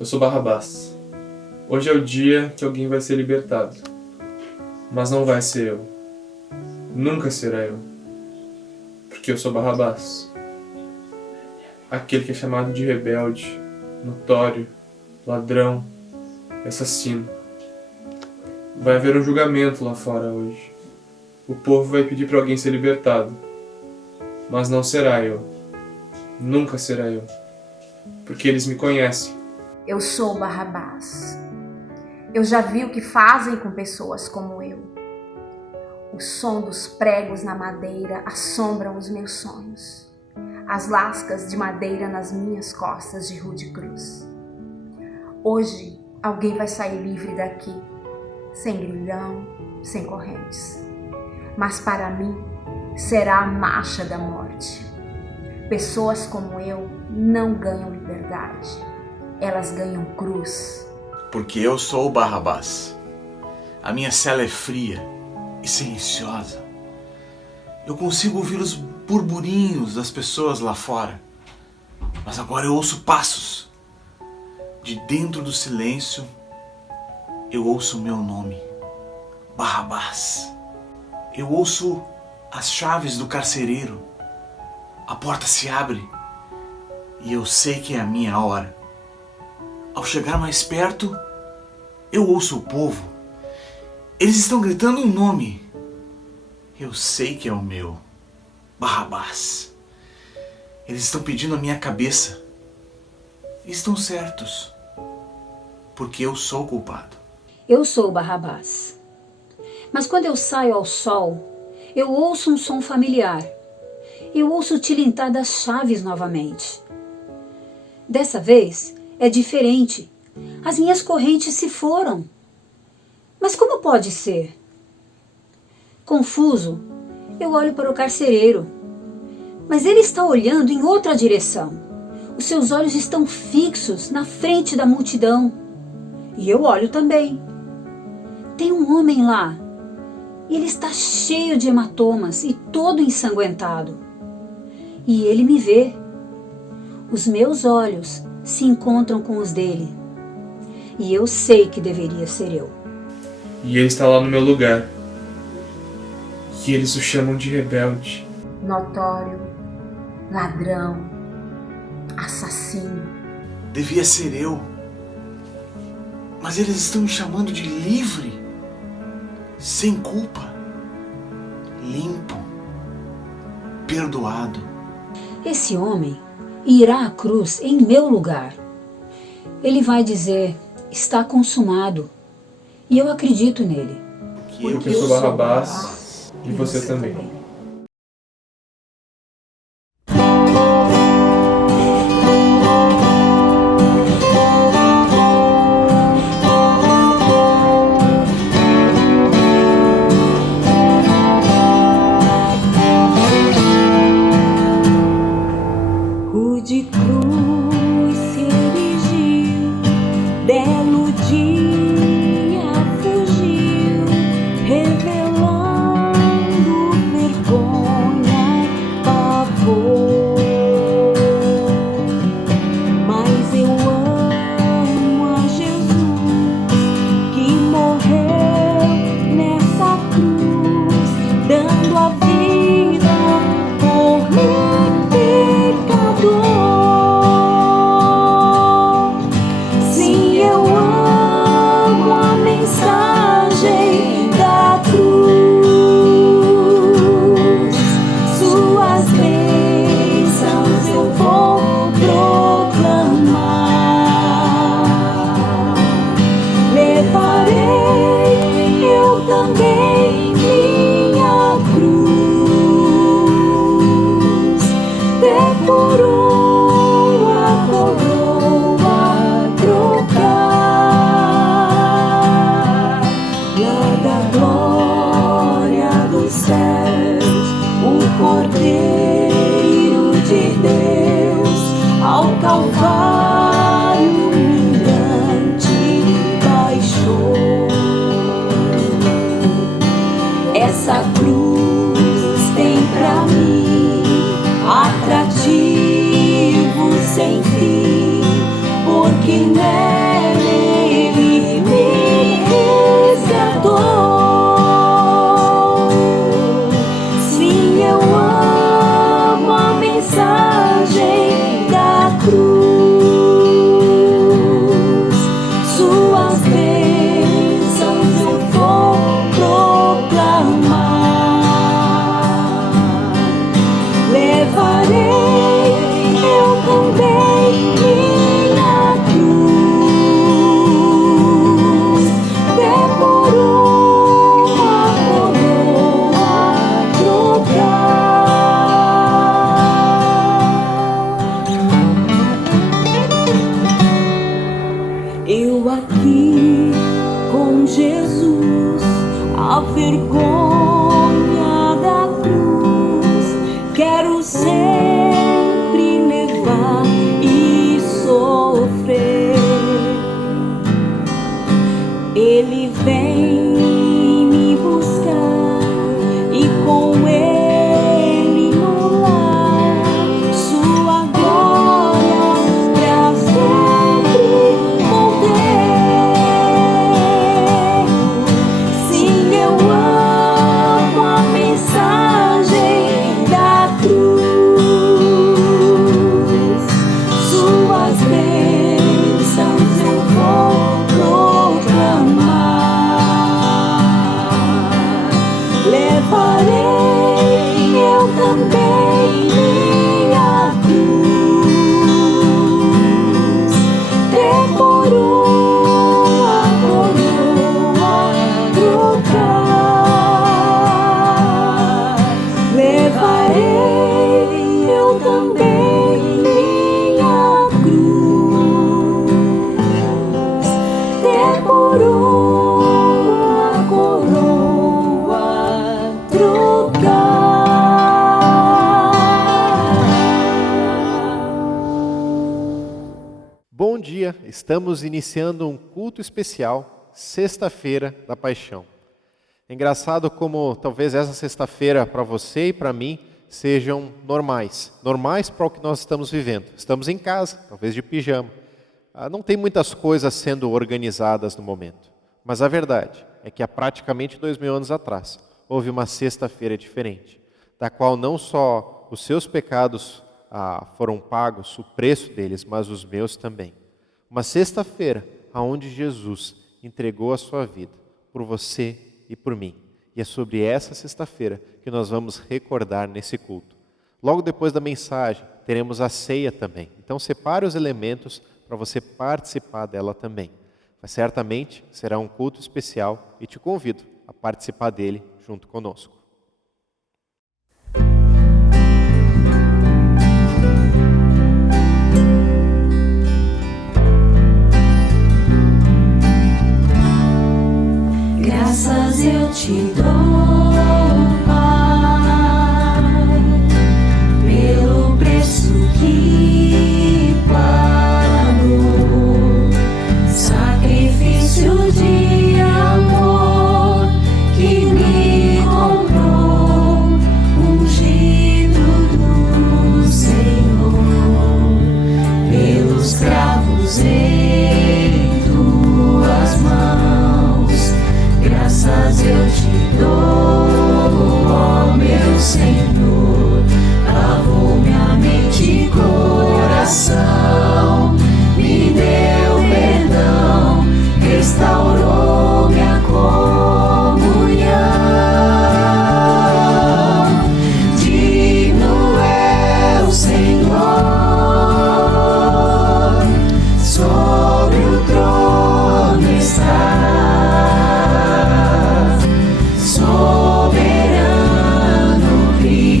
Eu sou Barrabás. Hoje é o dia que alguém vai ser libertado. Mas não vai ser eu. Nunca será eu. Porque eu sou Barrabás. Aquele que é chamado de rebelde, notório, ladrão, assassino. Vai haver um julgamento lá fora hoje. O povo vai pedir para alguém ser libertado. Mas não será eu. Nunca será eu. Porque eles me conhecem. Eu sou Barrabás. Eu já vi o que fazem com pessoas como eu. O som dos pregos na madeira assombram os meus sonhos. As lascas de madeira nas minhas costas de rude cruz. Hoje alguém vai sair livre daqui, sem grilhão, sem correntes. Mas para mim será a marcha da morte. Pessoas como eu não ganham liberdade, elas ganham cruz. Porque eu sou o Barrabás. A minha cela é fria e silenciosa. Eu consigo ouvir os burburinhos das pessoas lá fora. Mas agora eu ouço passos. De dentro do silêncio, eu ouço o meu nome, Barrabás. Eu ouço as chaves do carcereiro. A porta se abre e eu sei que é a minha hora. Ao chegar mais perto, eu ouço o povo. Eles estão gritando um nome. Eu sei que é o meu, Barrabás. Eles estão pedindo a minha cabeça. Estão certos, porque eu sou culpado. Eu sou Barrabás. Mas quando eu saio ao sol, eu ouço um som familiar. Eu ouço o tilintar das chaves novamente. Dessa vez é diferente. As minhas correntes se foram. Mas como pode ser? Confuso, eu olho para o carcereiro. Mas ele está olhando em outra direção. Os seus olhos estão fixos na frente da multidão. E eu olho também. Tem um homem lá. E ele está cheio de hematomas e todo ensanguentado. E ele me vê. Os meus olhos se encontram com os dele. E eu sei que deveria ser eu. E ele está lá no meu lugar. E eles o chamam de rebelde. Notório, ladrão, assassino. Devia ser eu. Mas eles estão me chamando de livre, sem culpa, limpo, perdoado. Esse homem irá à cruz em meu lugar. Ele vai dizer, está consumado. E eu acredito nele. Porque eu sou Barrabás e você também. Rude cruz se erigiu, belo dia fugiu, revelando vergonha e pavor. Mas eu amo a Jesus, que morreu nessa cruz, dando a vida por mim. Sim, eu amo a mensagem da cruz. Suas bênçãos eu vou proclamar. Levarei eu também minha cruz, até por uma coroa trocar. Lá da glória dos céus, o Cordeiro de Deus ao Calvário humilhante baixou. Essa cruz tem pra mim atrativo sem fim, porque nela a vergonha da cruz. Quero sempre levar e sofrer. Ele vem me buscar e com ele no lar sua glória pra sempre vou ter. Sim, eu amo a mensagem da cruz. Suas bênçãos eu vou proclamar. Levarei eu também minha cruz. Demorou a coroa trocar. Levarei eu também minha cruz. Demorou a coroa trocar. Bom dia, estamos iniciando um culto especial, Sexta-feira da Paixão. É engraçado como talvez essa sexta-feira para você e para mim sejam normais para o que nós estamos vivendo. Estamos em casa, talvez de pijama. Não tem muitas coisas sendo organizadas no momento, mas a verdade é que há praticamente 2000 anos atrás houve uma sexta-feira diferente, da qual não só os seus pecados foram pagos, o preço deles, mas os meus também. Uma sexta-feira onde Jesus entregou a sua vida por você e por mim. E é sobre essa sexta-feira que nós vamos recordar nesse culto. Logo depois da mensagem, teremos a ceia também. Então separe os elementos para você participar dela também. Mas certamente será um culto especial e te convido a participar dele junto conosco. Graças eu te dou, Pai, pelo preço que pagou, sacrifício de amor que me comprou, ungido do Senhor, pelos cravos em tuas mãos. Graças eu te dou, ó meu Senhor, lavou minha mente e coração, me deu perdão, restaurou minha comunhão. Digno é o Senhor, sobre o trono está. Soberano Cristo.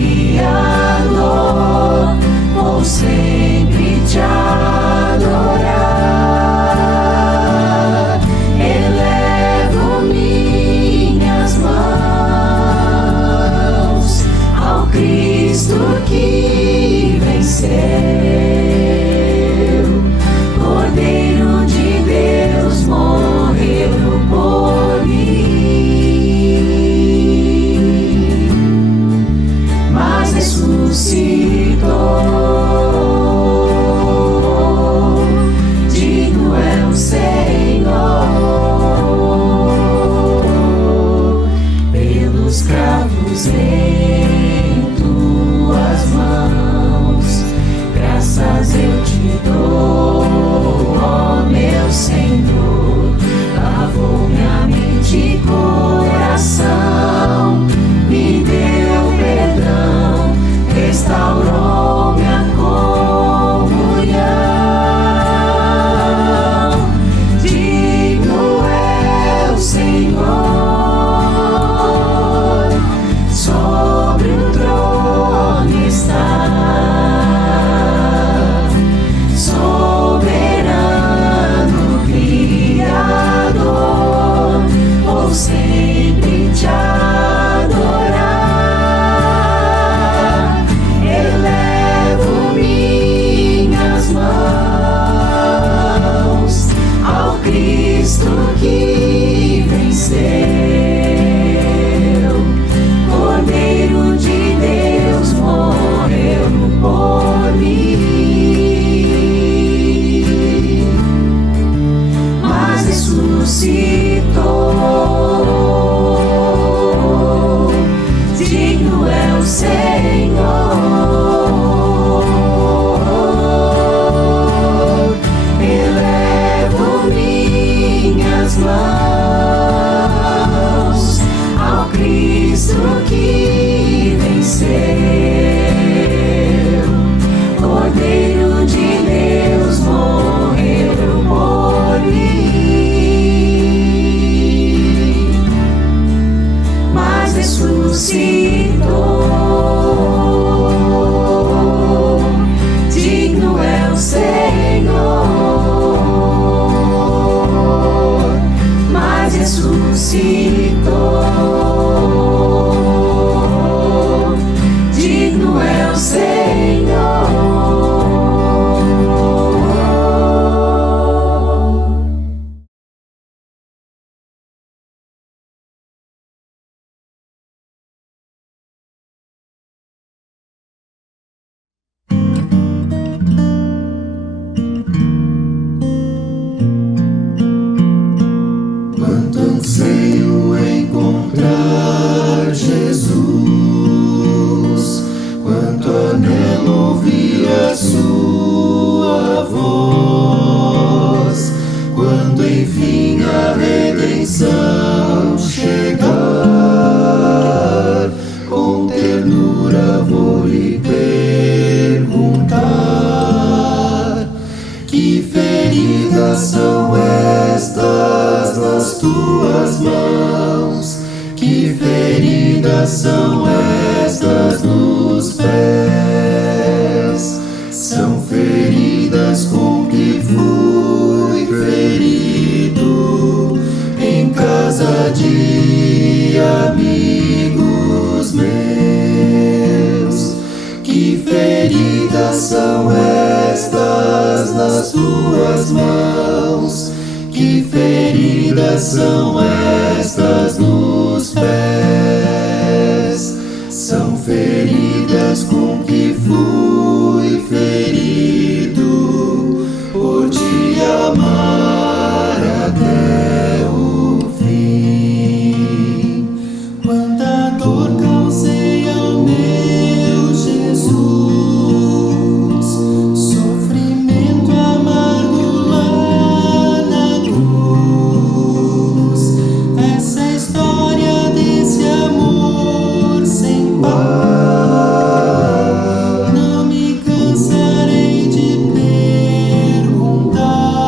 feridas são estas nas tuas mãos? Que feridas são estas nos pés? São feridas com que fui ferido em casa de amigos meus. Que feridas são estas nas tuas mãos? Que feridas são estas nos pés? São feridas com que fui ferido por te amar até o fim. Quanta dor causei ao meu Jesus, sofrimento amargo lá na cruz. Essa é a história desse amor sem par. Não me cansarei de perguntar: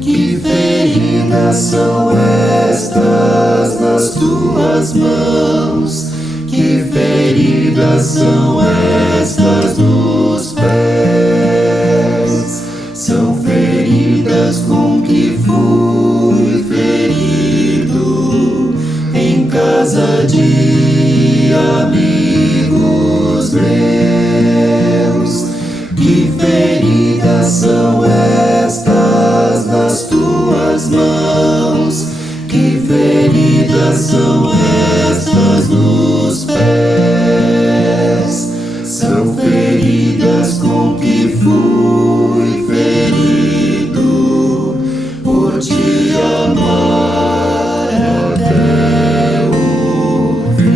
que feridas são estas nas tuas mãos? Que feridas são estas nos pés? São feridas com que fui ferido em casa de amigos meus. Que feridas são estas nas tuas mãos? Que feridas são estas nos pés? São feridas com que fui ferido por te amar até o fim.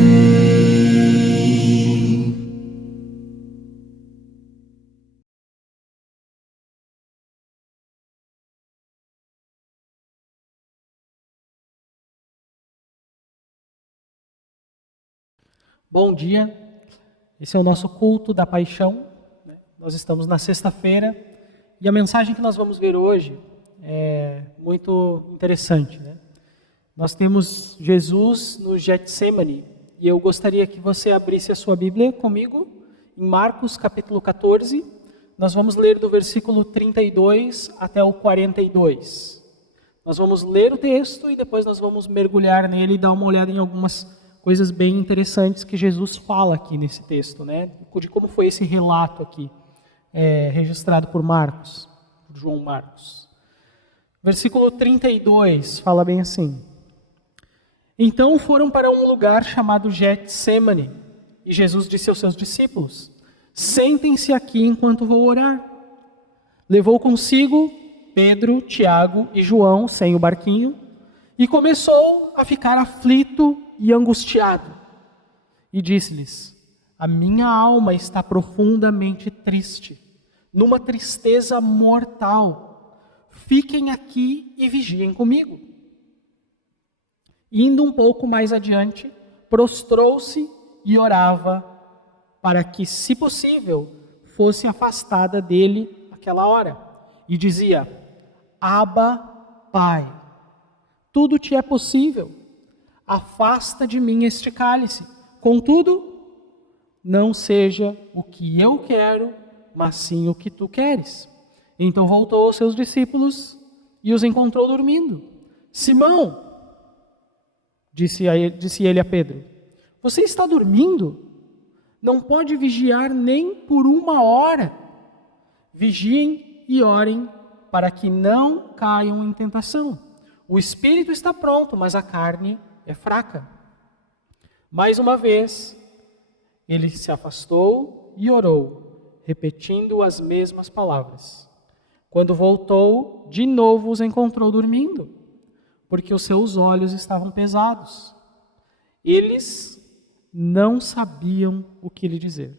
Bom dia, esse é o nosso culto da paixão, né? Nós estamos na sexta-feira e a mensagem que nós vamos ver hoje é muito interessante, né? Nós temos Jesus no Getsemane e eu gostaria que você abrisse a sua Bíblia comigo em Marcos capítulo 14, nós vamos ler do versículo 32 até o 42. Nós vamos ler o texto e depois nós vamos mergulhar nele e dar uma olhada em algumas coisas bem interessantes que Jesus fala aqui nesse texto, né? De como foi esse relato aqui, registrado por Marcos, por João Marcos. Versículo 32 fala bem assim: Então foram para um lugar chamado Getsemane, e Jesus disse aos seus discípulos: Sentem-se aqui enquanto vou orar. Levou consigo Pedro, Tiago e João, sem o barquinho, e começou a ficar aflito e angustiado. E disse-lhes: A minha alma está profundamente triste, numa tristeza mortal. Fiquem aqui e vigiem comigo. Indo um pouco mais adiante, prostrou-se e orava para que, se possível, fosse afastada dele aquela hora. E dizia: Abba, Pai, tudo te é possível. Afasta de mim este cálice. Contudo, não seja o que eu quero, mas sim o que tu queres. Então voltou aos seus discípulos e os encontrou dormindo. Simão, disse ele a Pedro, você está dormindo? Não pode vigiar nem por 1 hora. Vigiem e orem para que não caiam em tentação. O espírito está pronto, mas a carne é fraca. Mais uma vez, ele se afastou e orou, repetindo as mesmas palavras. Quando voltou, de novo os encontrou dormindo, porque os seus olhos estavam pesados. Eles não sabiam o que lhe dizer.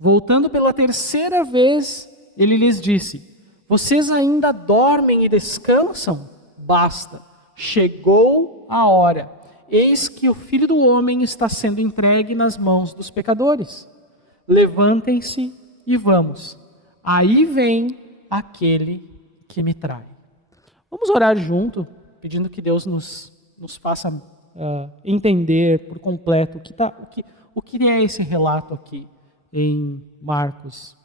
Voltando pela 3ª vez, ele lhes disse: Vocês ainda dormem e descansam? Basta, chegou a hora. Eis que o Filho do Homem está sendo entregue nas mãos dos pecadores. Levantem-se e vamos. Aí vem aquele que me trai. Vamos orar junto, pedindo que Deus nos faça entender por completo o que é esse relato aqui em Marcos.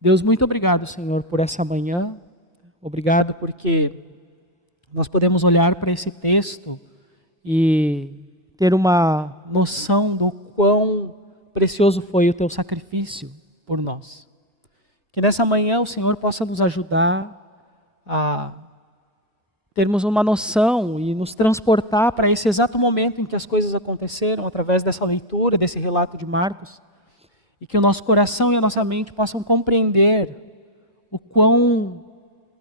Deus, muito obrigado, Senhor, por essa manhã. Obrigado porque nós podemos olhar para esse texto e ter uma noção do quão precioso foi o teu sacrifício por nós. Que nessa manhã o Senhor possa nos ajudar a termos uma noção e nos transportar para esse exato momento em que as coisas aconteceram através dessa leitura, desse relato de Marcos, e que o nosso coração e a nossa mente possam compreender o quão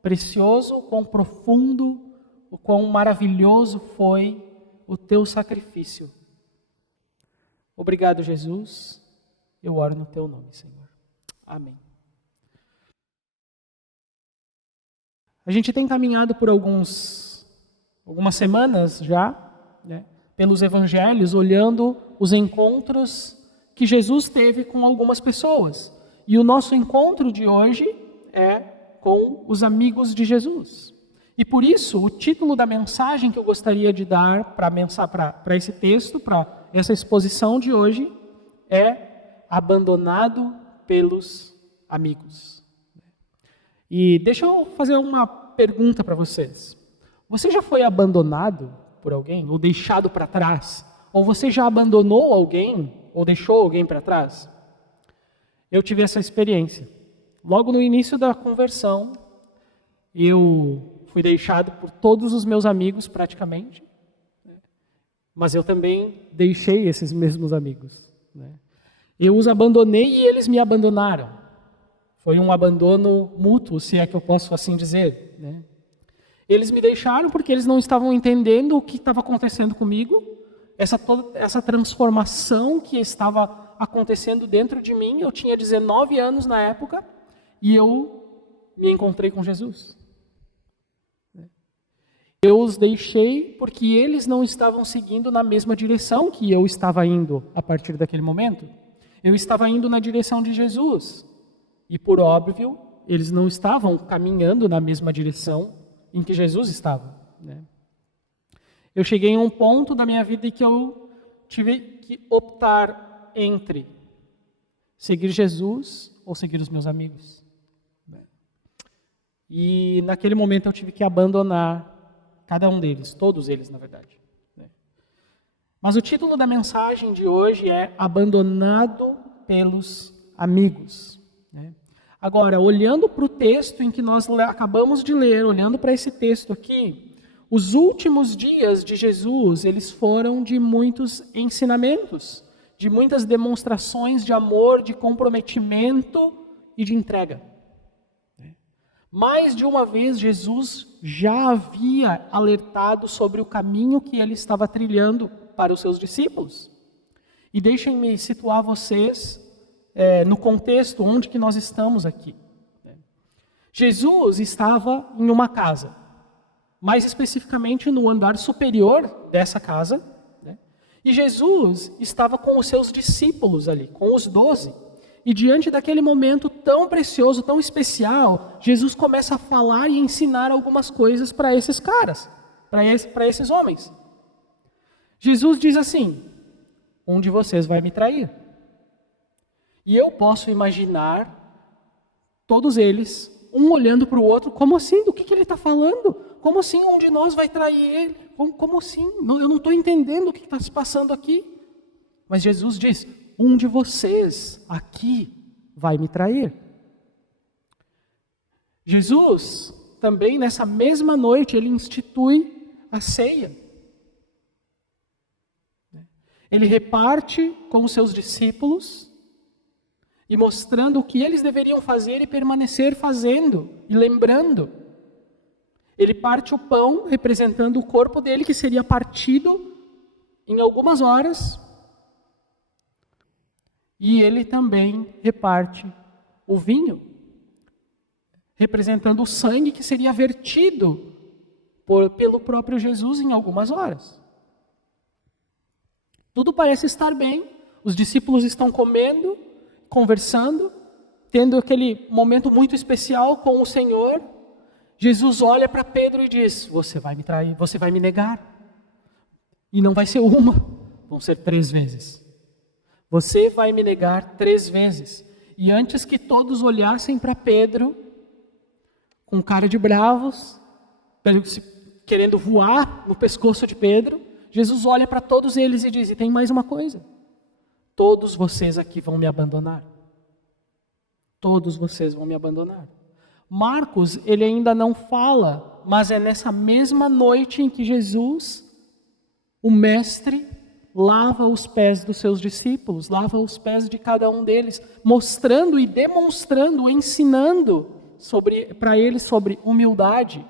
precioso, o quão profundo, o quão maravilhoso foi o teu sacrifício. Obrigado, Jesus. Eu oro no teu nome, Senhor. Amém. A gente tem caminhado por algumas semanas já, pelos evangelhos, olhando os encontros que Jesus teve com algumas pessoas. E o nosso encontro de hoje é com os amigos de Jesus. E por isso, o título da mensagem que eu gostaria de dar para esse texto, para essa exposição de hoje, é Abandonado pelos Amigos. E deixa eu fazer uma pergunta para vocês. Você já foi abandonado por alguém, ou deixado para trás? Ou você já abandonou alguém, ou deixou alguém para trás? Eu tive essa experiência. Logo no início da conversão, eu fui deixado por todos os meus amigos praticamente, mas eu também deixei esses mesmos amigos. Eu os abandonei e eles me abandonaram. Foi um abandono mútuo, se é que eu posso assim dizer. Eles me deixaram porque eles não estavam entendendo o que estava acontecendo comigo, essa transformação que estava acontecendo dentro de mim. Eu tinha 19 anos na época e eu me encontrei com Jesus. Eu os deixei porque eles não estavam seguindo na mesma direção que eu estava indo a partir daquele momento. Eu estava indo na direção de Jesus. E por óbvio, eles não estavam caminhando na mesma direção em que Jesus estava. Eu cheguei em um ponto da minha vida em que eu tive que optar entre seguir Jesus ou seguir os meus amigos. E naquele momento eu tive que abandonar cada um deles, todos eles, na verdade. Mas o título da mensagem de hoje é Abandonado pelos Amigos. Agora, olhando para o texto em que nós acabamos de ler, olhando para esse texto aqui, os últimos dias de Jesus, eles foram de muitos ensinamentos, de muitas demonstrações de amor, de comprometimento e de entrega. Mais de uma vez, Jesus já havia alertado sobre o caminho que ele estava trilhando para os seus discípulos. E deixem-me situar vocês no contexto onde que nós estamos aqui. Jesus estava em uma casa, mais especificamente no andar superior dessa casa, e Jesus estava com os seus discípulos ali, com os 12. E diante daquele momento tão precioso, tão especial, Jesus começa a falar e ensinar algumas coisas para esses caras, para esses homens. Jesus diz assim: um de vocês vai me trair. E eu posso imaginar todos eles, um olhando para o outro, como assim? Do que ele está falando? Como assim um de nós vai trair ele? Como assim? Eu não estou entendendo o que está se passando aqui. Mas Jesus diz: um de vocês aqui vai me trair. Jesus, também nessa mesma noite, ele institui a ceia. Ele reparte com os seus discípulos e mostrando o que eles deveriam fazer e permanecer fazendo e lembrando. Ele parte o pão, representando o corpo dele, que seria partido em algumas horas. E ele também reparte o vinho, representando o sangue que seria vertido pelo próprio Jesus em algumas horas. Tudo parece estar bem, os discípulos estão comendo, conversando, tendo aquele momento muito especial com o Senhor, Jesus olha para Pedro e diz: você vai me trair, você vai me negar. E não vai ser uma, vão ser 3 vezes. Você vai me negar 3 vezes. E antes que todos olhassem para Pedro, com cara de bravos, querendo voar no pescoço de Pedro, Jesus olha para todos eles e diz: e tem mais uma coisa. Todos vocês aqui vão me abandonar. Todos vocês vão me abandonar. Marcos, ele ainda não fala, mas é nessa mesma noite em que Jesus, o mestre, lava os pés dos seus discípulos, lava os pés de cada um deles, mostrando e demonstrando, ensinando para eles sobre humildade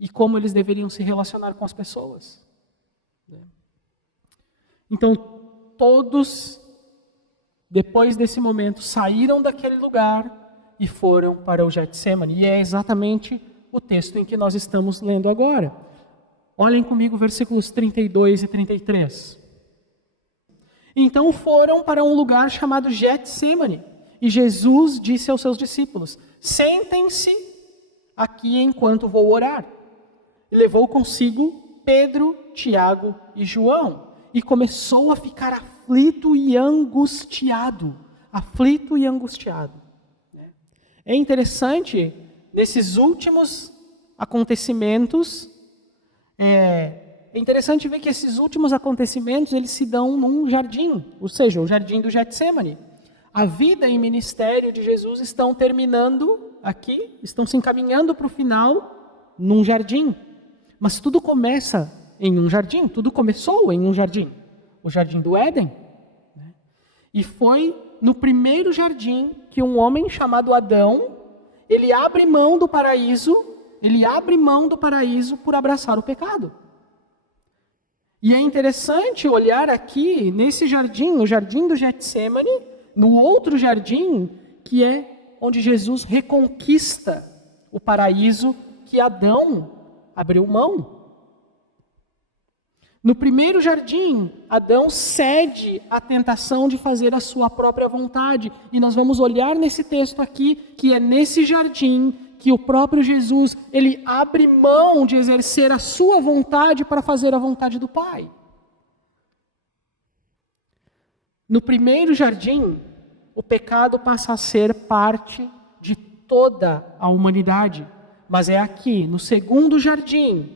e como eles deveriam se relacionar com as pessoas. Então, todos, depois desse momento, saíram daquele lugar e foram para o Getsemane. E é exatamente o texto em que nós estamos lendo agora. Olhem comigo versículos 32 e 33. Então foram para um lugar chamado Getsemane, e Jesus disse aos seus discípulos: sentem-se aqui enquanto vou orar. E levou consigo Pedro, Tiago e João, e começou a ficar aflito e angustiado. Aflito e angustiado. É interessante, nesses últimos acontecimentos, é interessante ver que esses últimos acontecimentos, eles se dão num jardim, ou seja, o jardim do Getsemane. A vida e ministério de Jesus estão terminando aqui, estão se encaminhando para o final num jardim. Mas tudo começa em um jardim, tudo começou em um jardim, o jardim do Éden. E foi no primeiro jardim que um homem chamado Adão, ele abre mão do paraíso por abraçar o pecado. E é interessante olhar aqui nesse jardim, o jardim do Getsemane, no outro jardim, que é onde Jesus reconquista o paraíso que Adão abriu mão. No primeiro jardim, Adão cede à tentação de fazer a sua própria vontade. E nós vamos olhar nesse texto aqui, que é nesse jardim que o próprio Jesus, ele abre mão de exercer a sua vontade para fazer a vontade do Pai. No primeiro jardim, o pecado passa a ser parte de toda a humanidade. Mas é aqui, no segundo jardim,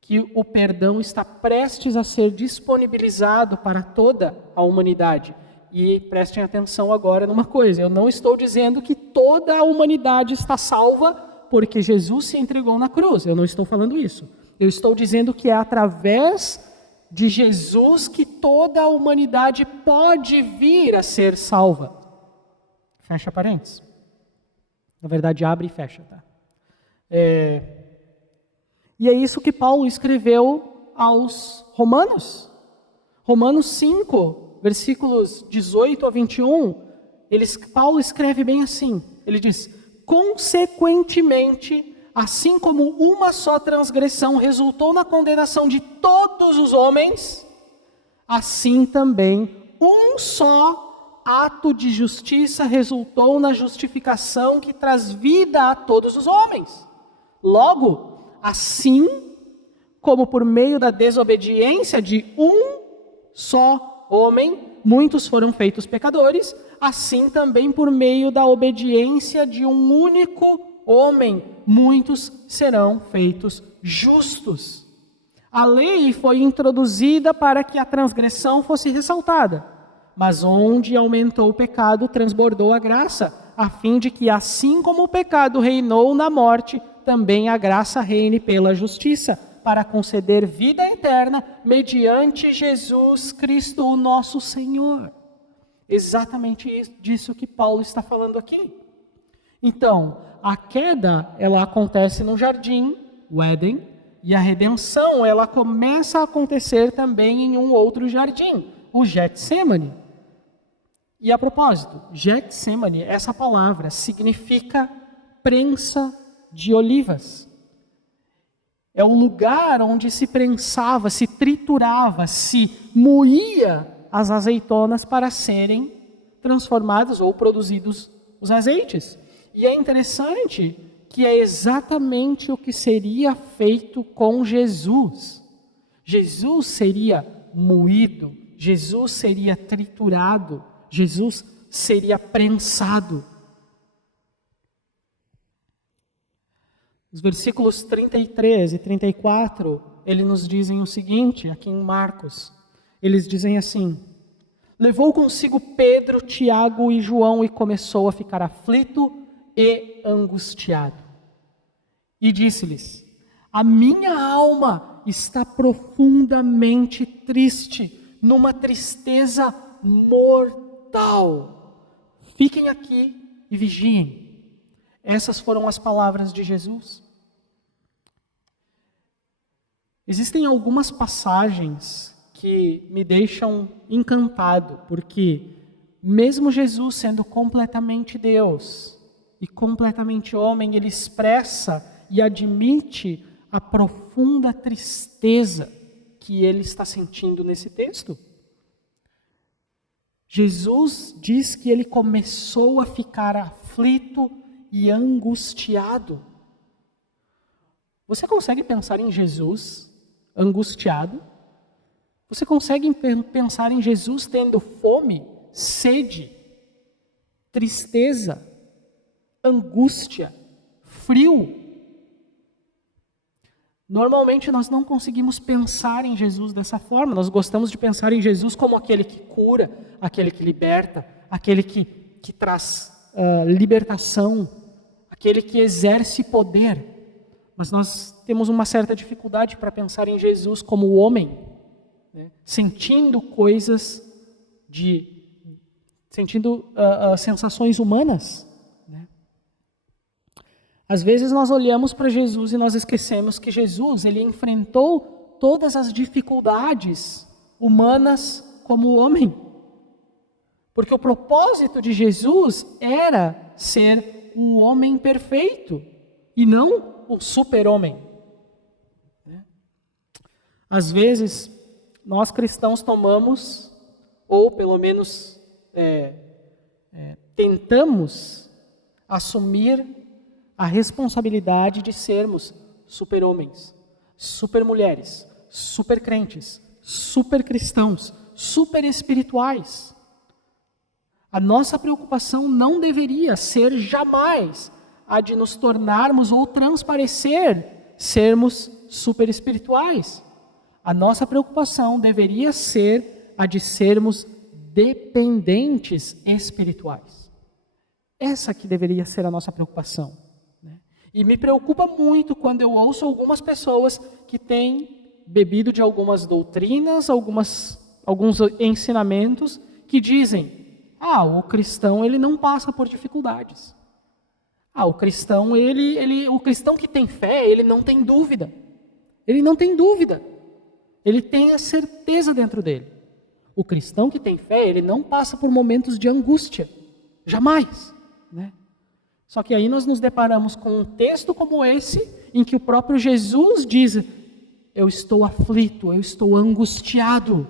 que o perdão está prestes a ser disponibilizado para toda a humanidade. E prestem atenção agora numa coisa, eu não estou dizendo que toda a humanidade está salva porque Jesus se entregou na cruz, eu não estou falando isso. Eu estou dizendo que é através de Jesus que toda a humanidade pode vir a ser salva. Fecha parênteses. Na verdade, abre e fecha, tá? E é isso que Paulo escreveu aos Romanos. Romanos 5, versículos 18 a 21, Paulo escreve bem assim. Ele diz: consequentemente, assim como uma só transgressão resultou na condenação de todos os homens, assim também um só ato de justiça resultou na justificação que traz vida a todos os homens. Logo, assim como por meio da desobediência de um só homem, muitos foram feitos pecadores, assim também por meio da obediência de um único homem, muitos serão feitos justos. A lei foi introduzida para que a transgressão fosse ressaltada, mas onde aumentou o pecado, transbordou a graça, a fim de que, assim como o pecado reinou na morte, também a graça reine pela justiça, para conceder vida eterna mediante Jesus Cristo, o nosso Senhor. Exatamente disso que Paulo está falando aqui. Então, a queda, ela acontece no jardim, o Éden, e a redenção, ela começa a acontecer também em um outro jardim, o Getsemane. E a propósito, Getsemane, essa palavra significa prensa de olivas. É o lugar onde se prensava, se triturava, se moía as azeitonas para serem transformados ou produzidos os azeites. E é interessante que é exatamente o que seria feito com Jesus. Jesus seria moído, Jesus seria triturado, Jesus seria prensado. Os versículos 33 e 34, eles nos dizem o seguinte, aqui em Marcos. Eles dizem assim: levou consigo Pedro, Tiago e João e começou a ficar aflito e angustiado. E disse-lhes: a minha alma está profundamente triste, numa tristeza mortal. Fiquem aqui e vigiem. Essas foram as palavras de Jesus. Existem algumas passagens que me deixam encantado, porque mesmo Jesus sendo completamente Deus e completamente homem, ele expressa e admite a profunda tristeza que ele está sentindo nesse texto. Jesus diz que ele começou a ficar aflito e angustiado. Você consegue pensar em Jesus angustiado? Você consegue pensar em Jesus tendo fome, sede, tristeza, angústia, frio? Normalmente nós não conseguimos pensar em Jesus dessa forma. Nós gostamos de pensar em Jesus como aquele que cura, aquele que liberta, aquele que traz libertação, aquele que exerce poder. Mas nós temos uma certa dificuldade para pensar em Jesus como o homem, né? Sentindo coisas, sentindo sensações humanas. Né? Às vezes nós olhamos para Jesus e nós esquecemos que Jesus, ele enfrentou todas as dificuldades humanas como homem. Porque o propósito de Jesus era ser um homem perfeito e não o super-homem. Às vezes, nós cristãos tomamos, ou pelo menos tentamos assumir a responsabilidade de sermos super-homens, super-mulheres, super-crentes, super-cristãos, super-espirituais. A nossa preocupação não deveria ser jamais a de nos tornarmos ou transparecer sermos super-espirituais. A nossa preocupação deveria ser a de sermos dependentes espirituais. Essa que deveria ser a nossa preocupação. Né? E me preocupa muito quando eu ouço algumas pessoas que têm bebido de algumas doutrinas, alguns ensinamentos que dizem: o cristão ele não passa por dificuldades. O cristão o cristão que tem fé, ele não tem dúvida. Ele não tem dúvida. Ele tem a certeza dentro dele. O cristão que tem fé, ele não passa por momentos de angústia. Jamais. Né? Só que aí nós nos deparamos com um texto como esse, em que o próprio Jesus diz: eu estou aflito, eu estou angustiado.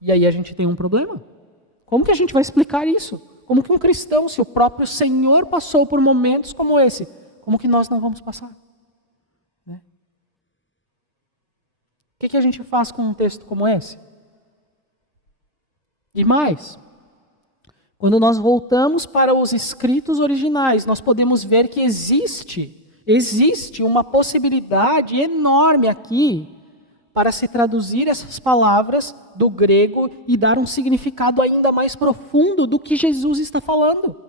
E aí a gente tem um problema. Como que a gente vai explicar isso? Como que um cristão, se o próprio Senhor passou por momentos como esse, como que nós não vamos passar? Né? O que a gente faz com um texto como esse? E mais, quando nós voltamos para os escritos originais, nós podemos ver que existe uma possibilidade enorme aqui para se traduzir essas palavras do grego e dar um significado ainda mais profundo do que Jesus está falando.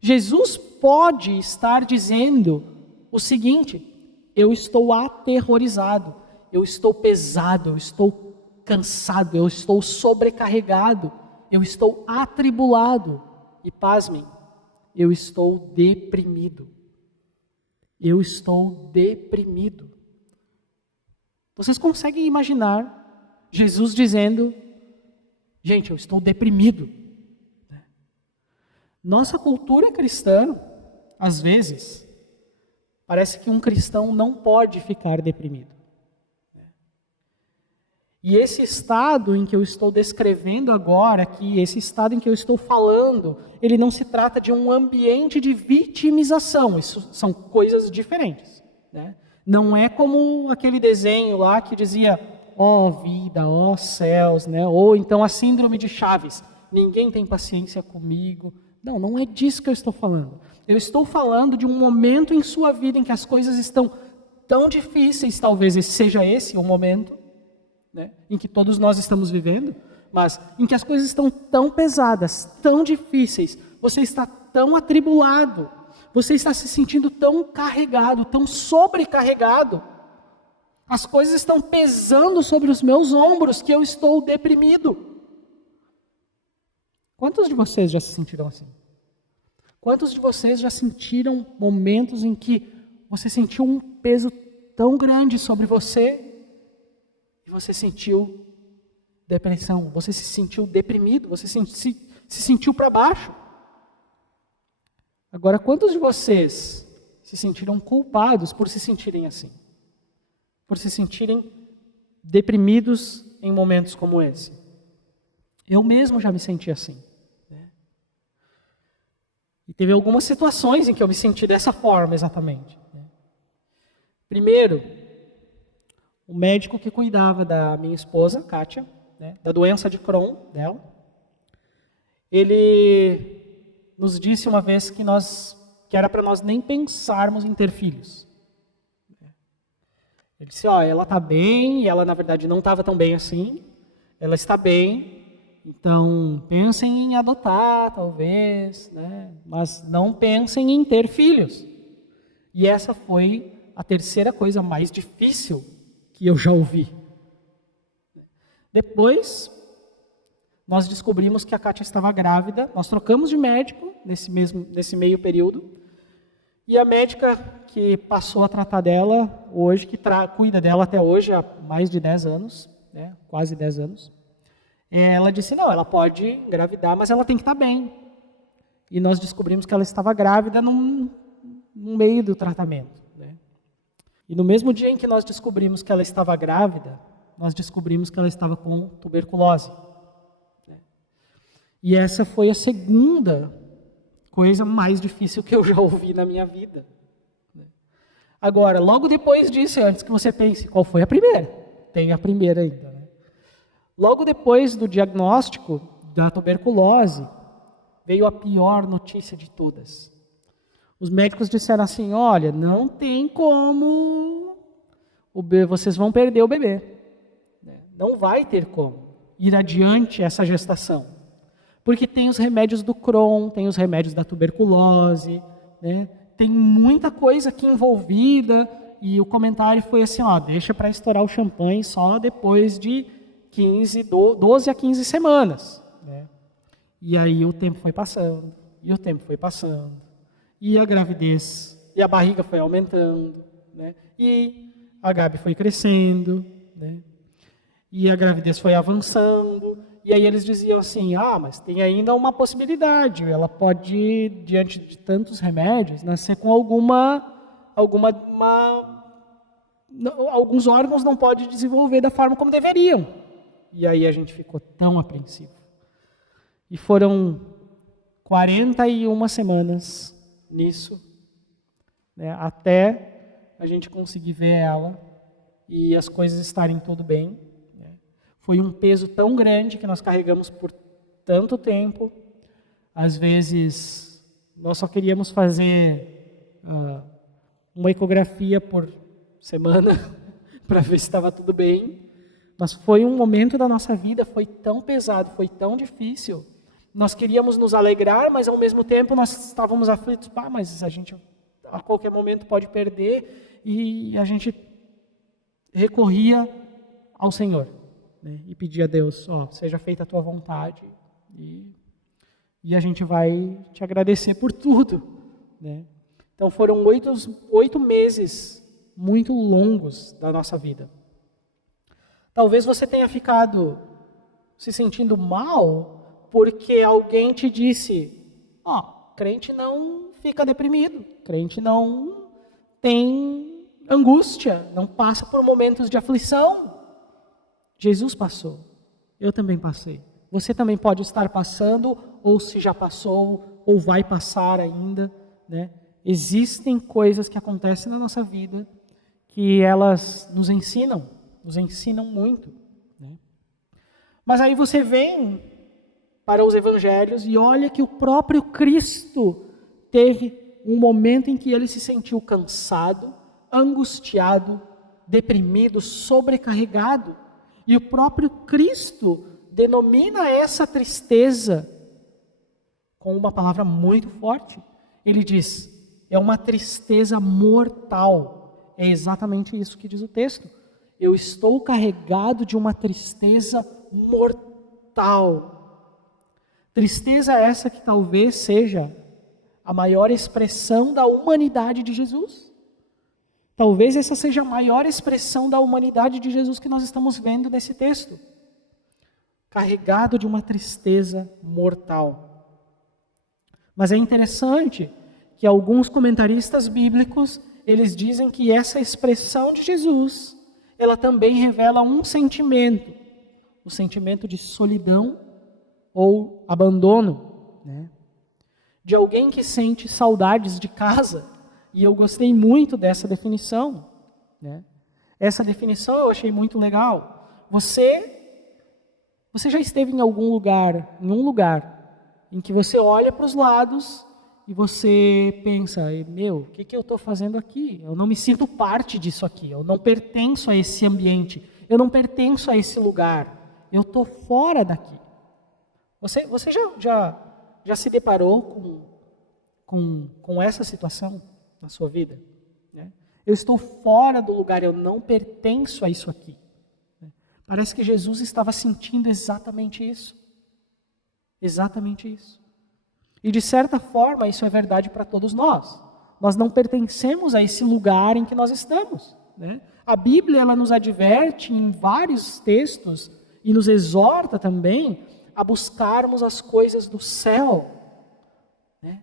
Jesus pode estar dizendo o seguinte: eu estou aterrorizado, eu estou pesado, eu estou cansado, eu estou sobrecarregado, eu estou atribulado e, pasmem, eu estou deprimido. Eu estou deprimido. Vocês conseguem imaginar Jesus dizendo: gente, eu estou deprimido? Nossa cultura cristã, às vezes, parece que um cristão não pode ficar deprimido. E esse estado em que eu estou descrevendo agora, aqui, esse estado em que eu estou falando, ele não se trata de um ambiente de vitimização. Isso são coisas diferentes, né? Não é como aquele desenho lá que dizia, ó vida, ó céus, né? Ou então a síndrome de Chaves. Ninguém tem paciência comigo. Não, não é disso que eu estou falando. Eu estou falando de um momento em sua vida em que as coisas estão tão difíceis, talvez seja esse o momento, né, em que todos nós estamos vivendo, mas em que as coisas estão tão pesadas, tão difíceis, você está tão atribulado, você está se sentindo tão carregado, tão sobrecarregado, as coisas estão pesando sobre os meus ombros que eu estou deprimido. Quantos de vocês já se sentiram assim? Quantos de vocês já sentiram momentos em que você sentiu um peso tão grande sobre você e você sentiu depressão, você se sentiu deprimido, você se sentiu para baixo? Agora, quantos de vocês se sentiram culpados por se sentirem assim? Por se sentirem deprimidos em momentos como esse? Eu mesmo já me senti assim. E teve algumas situações em que eu me senti dessa forma exatamente. Primeiro, o médico que cuidava da minha esposa, Kátia, né, da doença de Crohn dela, ele nos disse uma vez que era para nós nem pensarmos em ter filhos. Ele disse, ela está bem, e ela na verdade não estava tão bem assim, ela está bem, então pensem em adotar talvez, né, mas não pensem em ter filhos. E essa foi a terceira coisa mais difícil que eu já ouvi. Depois, nós descobrimos que a Kátia estava grávida, nós trocamos de médico nesse meio período, e a médica que passou a tratar dela hoje, que cuida dela até hoje há mais de 10 anos, né, quase 10 anos, ela disse, não, ela pode engravidar, mas ela tem que estar bem. E nós descobrimos que ela estava grávida no meio do tratamento. Né? E no mesmo dia em que nós descobrimos que ela estava grávida, nós descobrimos que ela estava com tuberculose. Né? E essa foi a segunda coisa mais difícil que eu já ouvi na minha vida. Né? Agora, logo depois disso, antes que você pense, qual foi a primeira? Tem a primeira ainda. Né? Logo depois do diagnóstico da tuberculose, veio a pior notícia de todas. Os médicos disseram assim, olha, não tem como, vocês vão perder o bebê. Não vai ter como ir adiante essa gestação. Porque tem os remédios do Crohn, tem os remédios da tuberculose, né? Tem muita coisa aqui envolvida, e o comentário foi assim, deixa para estourar o champanhe só depois de 12 a 15 semanas. Né? E aí o tempo foi passando, e a gravidez, e a barriga foi aumentando, né? E a Gabi foi crescendo, né? E a gravidez foi avançando, e aí eles diziam assim, mas tem ainda uma possibilidade, ela pode, diante de tantos remédios, nascer com alguns órgãos não podem desenvolver da forma como deveriam. E aí a gente ficou tão apreensivo. E foram 41 semanas nisso, né, até a gente conseguir ver ela e as coisas estarem tudo bem. Né. Foi um peso tão grande que nós carregamos por tanto tempo. Às vezes, nós só queríamos fazer uma ecografia por semana para ver se estava tudo bem. Mas foi um momento da nossa vida, foi tão pesado, foi tão difícil. Nós queríamos nos alegrar, mas ao mesmo tempo nós estávamos aflitos. Mas a gente a qualquer momento pode perder. E a gente recorria ao Senhor, né? E pedia a Deus, seja feita a tua vontade. E a gente vai te agradecer por tudo. Né? Então foram 8 meses muito longos da nossa vida. Talvez você tenha ficado se sentindo mal porque alguém te disse, crente não fica deprimido, crente não tem angústia, não passa por momentos de aflição. Jesus passou, eu também passei. Você também pode estar passando, ou se já passou, ou vai passar ainda, né? Existem coisas que acontecem na nossa vida que elas nos ensinam muito, né? Mas aí você vem para os evangelhos e olha que o próprio Cristo teve um momento em que ele se sentiu cansado, angustiado, deprimido, sobrecarregado. E o próprio Cristo denomina essa tristeza com uma palavra muito forte. Ele diz, é uma tristeza mortal. É exatamente isso que diz o texto. Eu estou carregado de uma tristeza mortal. Tristeza essa que talvez seja a maior expressão da humanidade de Jesus. Talvez essa seja a maior expressão da humanidade de Jesus que nós estamos vendo nesse texto. Carregado de uma tristeza mortal. Mas é interessante que alguns comentaristas bíblicos, eles dizem que essa expressão de Jesus, ela também revela um sentimento, o sentimento de solidão ou abandono, né? De alguém que sente saudades de casa. E eu gostei muito dessa definição, né? Essa definição eu achei muito legal. Você já esteve em algum lugar, em que você olha para os lados e você pensa, o que eu estou fazendo aqui? Eu não me sinto parte disso aqui, eu não pertenço a esse ambiente, eu não pertenço a esse lugar, eu estou fora daqui. Você já se deparou com essa situação na sua vida? Né? Eu estou fora do lugar, eu não pertenço a isso aqui. Parece que Jesus estava sentindo exatamente isso. Exatamente isso. E de certa forma isso é verdade para todos nós. Nós não pertencemos a esse lugar em que nós estamos, né? A Bíblia ela nos adverte em vários textos e nos exorta também a buscarmos as coisas do céu, né?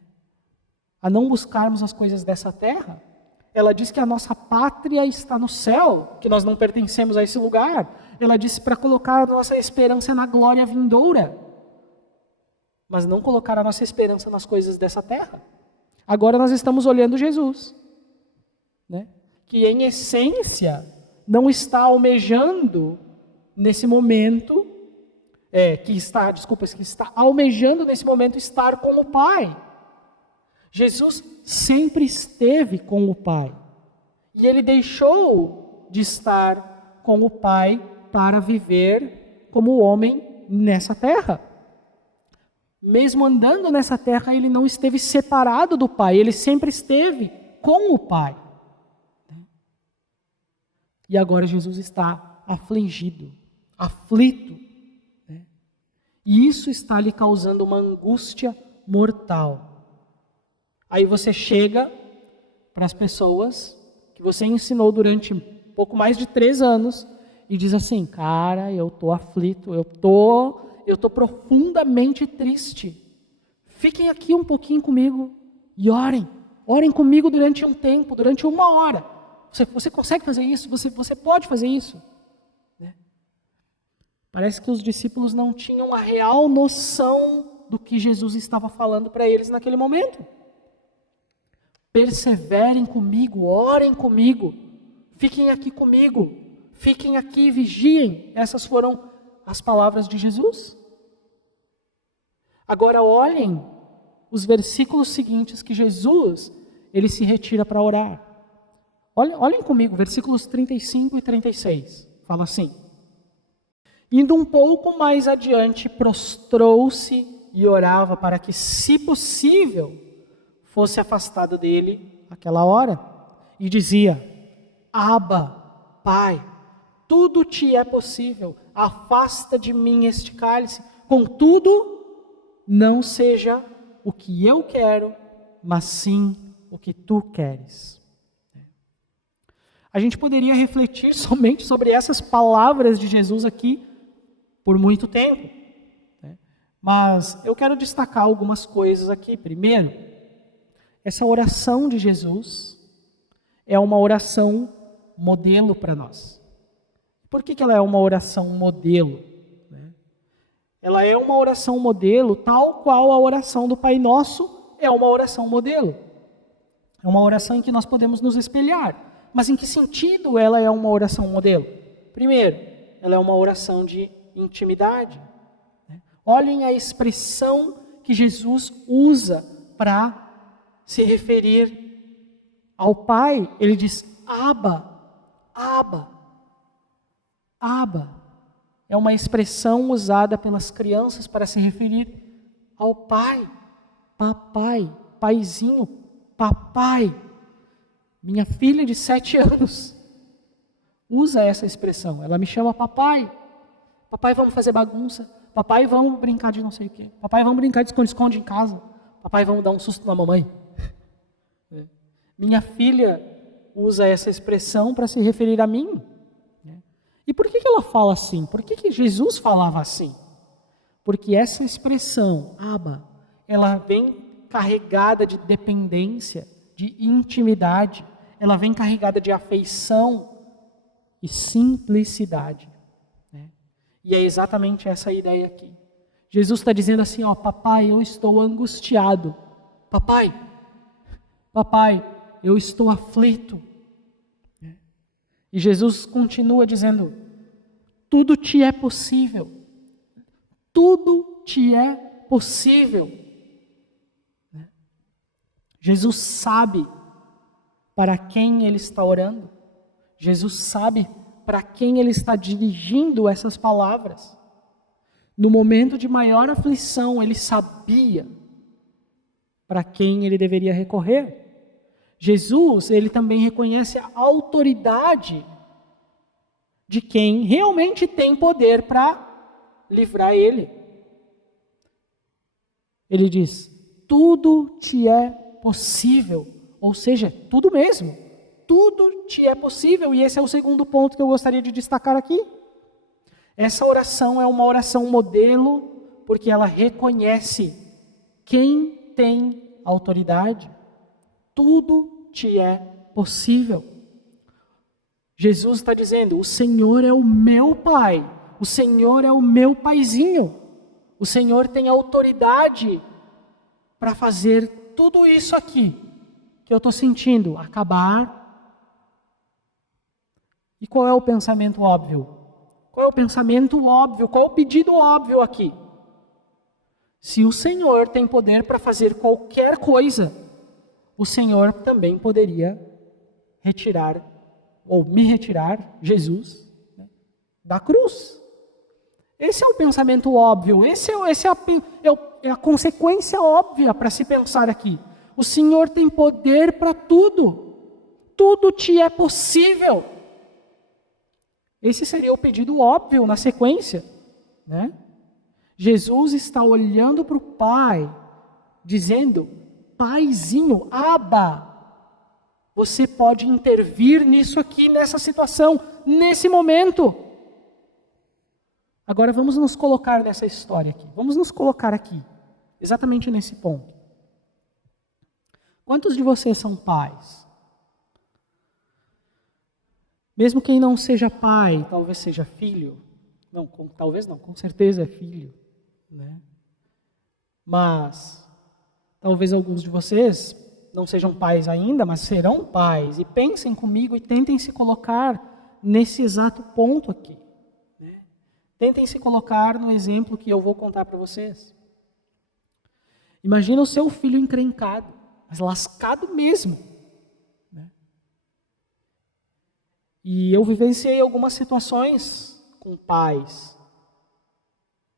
A não buscarmos as coisas dessa terra. Ela diz que a nossa pátria está no céu, que nós não pertencemos a esse lugar. Ela disse para colocar a nossa esperança na glória vindoura, mas não colocar a nossa esperança nas coisas dessa terra. Agora nós estamos olhando Jesus, né? Que em essência não está almejando nesse momento, que está almejando nesse momento estar com o Pai. Jesus sempre esteve com o Pai. E ele deixou de estar com o Pai para viver como homem nessa terra. Mesmo andando nessa terra, ele não esteve separado do Pai, ele sempre esteve com o Pai. E agora Jesus está afligido, aflito, né? E isso está lhe causando uma angústia mortal. Aí você chega para as pessoas que você ensinou durante pouco mais de 3 anos e diz assim, cara, eu estou aflito, eu tô profundamente triste. Fiquem aqui um pouquinho comigo e orem comigo durante um tempo, durante 1 hora. Você consegue fazer isso? Você pode fazer isso? Né? Parece que os discípulos não tinham a real noção do que Jesus estava falando para eles naquele momento. Perseverem comigo, orem comigo, fiquem aqui comigo, fiquem aqui e vigiem. Essas foram as palavras de Jesus. Agora olhem os versículos seguintes que Jesus, ele se retira para orar. Olhem comigo, versículos 35 e 36. Fala assim. Indo um pouco mais adiante, prostrou-se e orava para que, se possível, fosse afastado dele aquela hora. E dizia, Abba, Pai, tudo te é possível, afasta de mim este cálice. Contudo, não seja o que eu quero, mas sim o que tu queres. A gente poderia refletir somente sobre essas palavras de Jesus aqui por muito tempo, né? Mas eu quero destacar algumas coisas aqui. Primeiro, essa oração de Jesus é uma oração modelo para nós. Por que ela é uma oração modelo? Ela é uma oração modelo, tal qual a oração do Pai Nosso é uma oração modelo. É uma oração em que nós podemos nos espelhar. Mas em que sentido ela é uma oração modelo? Primeiro, ela é uma oração de intimidade. Olhem a expressão que Jesus usa para se referir ao Pai. Ele diz, Abba, Abba, Abba. É uma expressão usada pelas crianças para se referir ao Pai. Papai, paizinho, papai. Minha filha de 7 anos usa essa expressão. Ela me chama papai. Papai, vamos fazer bagunça. Papai, vamos brincar de não sei o quê. Papai, vamos brincar de esconde-esconde em casa. Papai, vamos dar um susto na mamãe. Minha filha usa essa expressão para se referir a mim. E por que ela fala assim? Por que Jesus falava assim? Porque essa expressão, Abba, ela vem carregada de dependência, de intimidade. Ela vem carregada de afeição e simplicidade. E é exatamente essa a ideia aqui. Jesus está dizendo assim, ó, papai, eu estou angustiado. Papai, eu estou aflito. E Jesus continua dizendo, tudo te é possível. Tudo te é possível. Jesus sabe para quem ele está orando. Jesus sabe para quem ele está dirigindo essas palavras. No momento de maior aflição, ele sabia para quem ele deveria recorrer. Jesus, ele também reconhece a autoridade de quem realmente tem poder para livrar ele. Ele diz, tudo te é possível, ou seja, tudo mesmo, tudo te é possível, e esse é o segundo ponto que eu gostaria de destacar aqui. Essa oração é uma oração modelo, porque ela reconhece quem tem autoridade. Tudo te é possível. Jesus está dizendo, o Senhor é o meu Pai, o Senhor é o meu paizinho, o Senhor tem autoridade para fazer tudo isso aqui que eu estou sentindo acabar. E qual é o pensamento óbvio? Qual é o pensamento óbvio? Qual é o pedido óbvio aqui? Se o Senhor tem poder para fazer qualquer coisa, o Senhor também poderia retirar, ou me retirar, Jesus, da cruz. Esse é o pensamento óbvio, esse é a consequência óbvia para se pensar aqui. O Senhor tem poder para tudo. Tudo te é possível. Esse seria o pedido óbvio na sequência, né? Jesus está olhando para o Pai, dizendo, Paizinho, Abba, você pode intervir nisso aqui, nessa situação, nesse momento. Agora vamos nos colocar nessa história aqui. Vamos nos colocar aqui, exatamente nesse ponto. Quantos de vocês são pais? Mesmo quem não seja pai, talvez seja filho. Não, talvez não, com certeza é filho. Né? Mas talvez alguns de vocês não sejam pais ainda, mas serão pais. E pensem comigo e tentem se colocar nesse exato ponto aqui. Né? Tentem se colocar no exemplo que eu vou contar para vocês. Imagina o seu filho encrencado, mas lascado mesmo. E eu vivenciei algumas situações com pais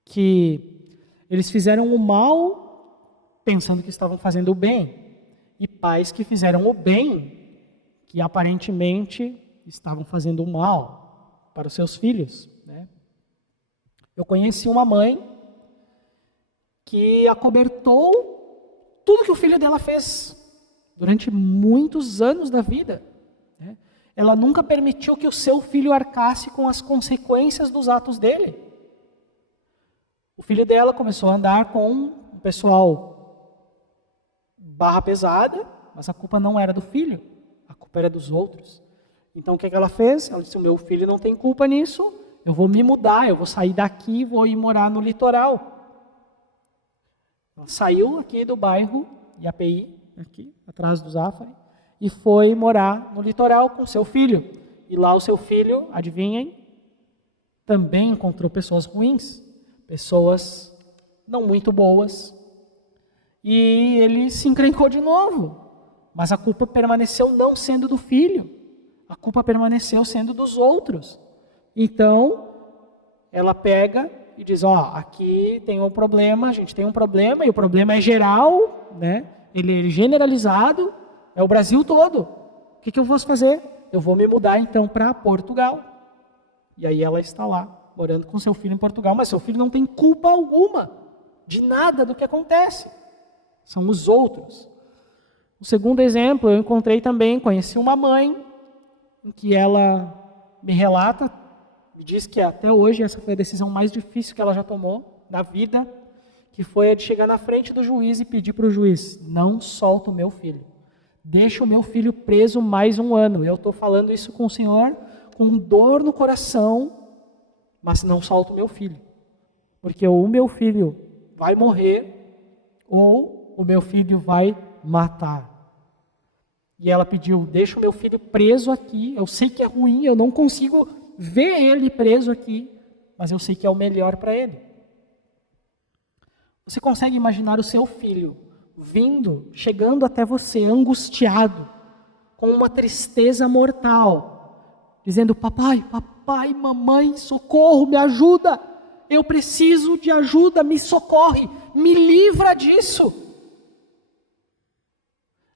que eles fizeram o mal pensando que estavam fazendo o bem, e pais que fizeram o bem que aparentemente estavam fazendo o mal para os seus filhos. Né? Eu conheci uma mãe que acobertou tudo que o filho dela fez durante muitos anos da vida. Ela nunca permitiu que o seu filho arcasse com as consequências dos atos dele. O filho dela começou a andar com um pessoal barra pesada, mas a culpa não era do filho, a culpa era dos outros. Então o que ela fez? Ela disse, o meu filho não tem culpa nisso, eu vou me mudar, eu vou sair daqui e vou ir morar no litoral. Ela saiu aqui do bairro IAPI, aqui atrás do Zafari, e foi morar no litoral com seu filho. E lá o seu filho, adivinhem, também encontrou pessoas ruins, pessoas não muito boas. E ele se encrencou de novo. Mas a culpa permaneceu não sendo do filho. A culpa permaneceu sendo dos outros. Então, ela pega e diz, aqui tem um problema, a gente tem um problema, e o problema é geral, né? Ele é generalizado, é o Brasil todo. O que eu posso fazer? Eu vou me mudar então para Portugal. E aí ela está lá, morando com seu filho em Portugal, mas seu filho não tem culpa alguma de nada do que acontece. São os outros. O segundo exemplo, eu encontrei também, conheci uma mãe, em que ela me relata, me diz que até hoje essa foi a decisão mais difícil que ela já tomou na vida, que foi a de chegar na frente do juiz e pedir para o juiz, não solta o meu filho. Deixa o meu filho preso mais um ano. Eu estou falando isso com o Senhor, com dor no coração, mas não solta o meu filho. Porque ou o meu filho vai morrer, ou o meu filho vai matar. E ela pediu, deixa o meu filho preso aqui, eu sei que é ruim, eu não consigo ver ele preso aqui, mas eu sei que é o melhor para ele. Você consegue imaginar o seu filho vindo, chegando até você, angustiado, com uma tristeza mortal, dizendo, papai, mamãe, socorro, me ajuda, eu preciso de ajuda, me socorre, me livra disso.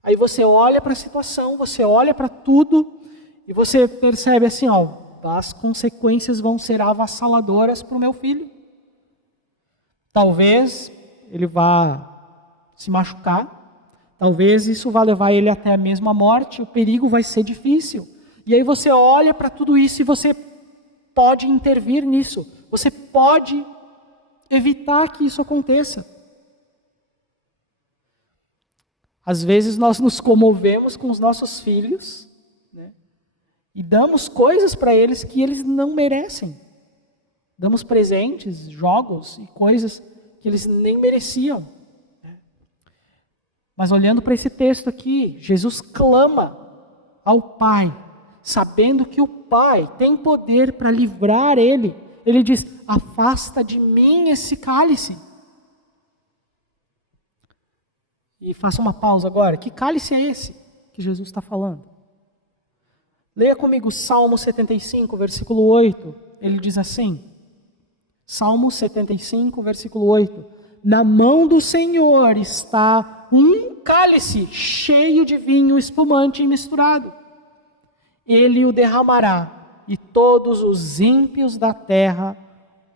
Aí você olha para a situação, você olha para tudo, e você percebe assim, as consequências vão ser avassaladoras para o meu filho. Talvez ele vá se machucar, talvez isso vá levar ele até a mesma morte, o perigo vai ser difícil. E aí você olha para tudo isso e você pode intervir nisso, você pode evitar que isso aconteça. Às vezes nós nos comovemos com os nossos filhos, né? E damos coisas para eles que eles não merecem. Damos presentes, jogos e coisas que eles nem mereciam. Mas olhando para esse texto aqui, Jesus clama ao Pai, sabendo que o Pai tem poder para livrar ele. Ele diz, afasta de mim esse cálice. E faça uma pausa agora. Que cálice é esse que Jesus está falando? Leia comigo Salmo 75, versículo 8. Ele diz assim, Salmo 75, versículo 8. Na mão do Senhor está um cálice cheio de vinho espumante e misturado. Ele o derramará e todos os ímpios da terra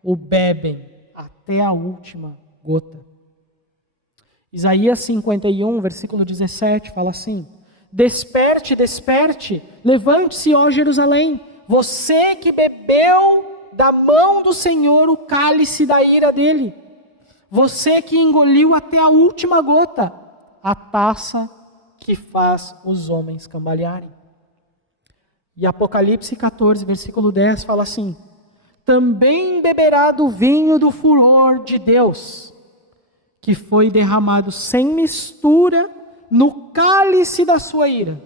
o bebem até a última gota. Isaías 51, versículo 17, fala assim, desperte, desperte, levante-se, ó Jerusalém, você que bebeu da mão do Senhor o cálice da ira dele, você que engoliu até a última gota, a taça que faz os homens cambalearem. E Apocalipse 14, versículo 10, fala assim, também beberá do vinho do furor de Deus, que foi derramado sem mistura no cálice da sua ira,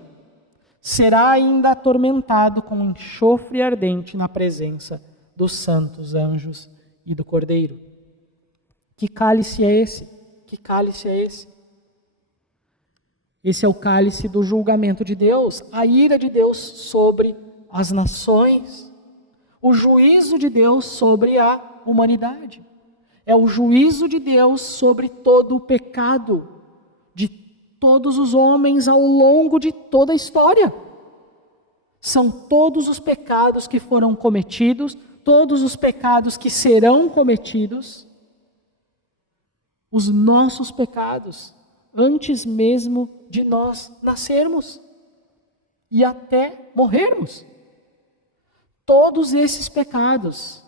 será ainda atormentado com enxofre ardente na presença dos santos anjos e do Cordeiro. Que cálice é esse? Que cálice é esse? Esse é o cálice do julgamento de Deus, a ira de Deus sobre as nações, o juízo de Deus sobre a humanidade. É o juízo de Deus sobre todo o pecado de todos os homens ao longo de toda a história. São todos os pecados que foram cometidos, todos os pecados que serão cometidos, os nossos pecados, antes mesmo de nós nascermos e até morrermos. Todos esses pecados,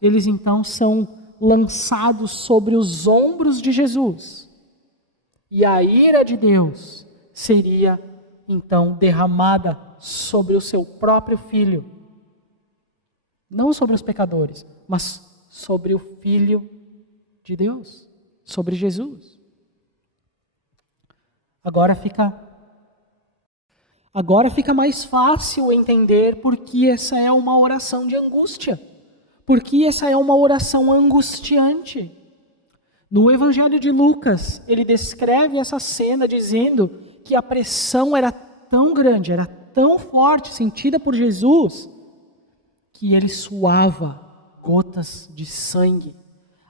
eles então são lançados sobre os ombros de Jesus. E a ira de Deus seria então derramada sobre o seu próprio Filho. Não sobre os pecadores, mas sobre o Filho de Deus, sobre Jesus. Agora fica mais fácil entender por que essa é uma oração de angústia. Por que essa é uma oração angustiante. No Evangelho de Lucas, ele descreve essa cena dizendo que a pressão era tão grande, era tão forte, sentida por Jesus, que ele suava gotas de sangue.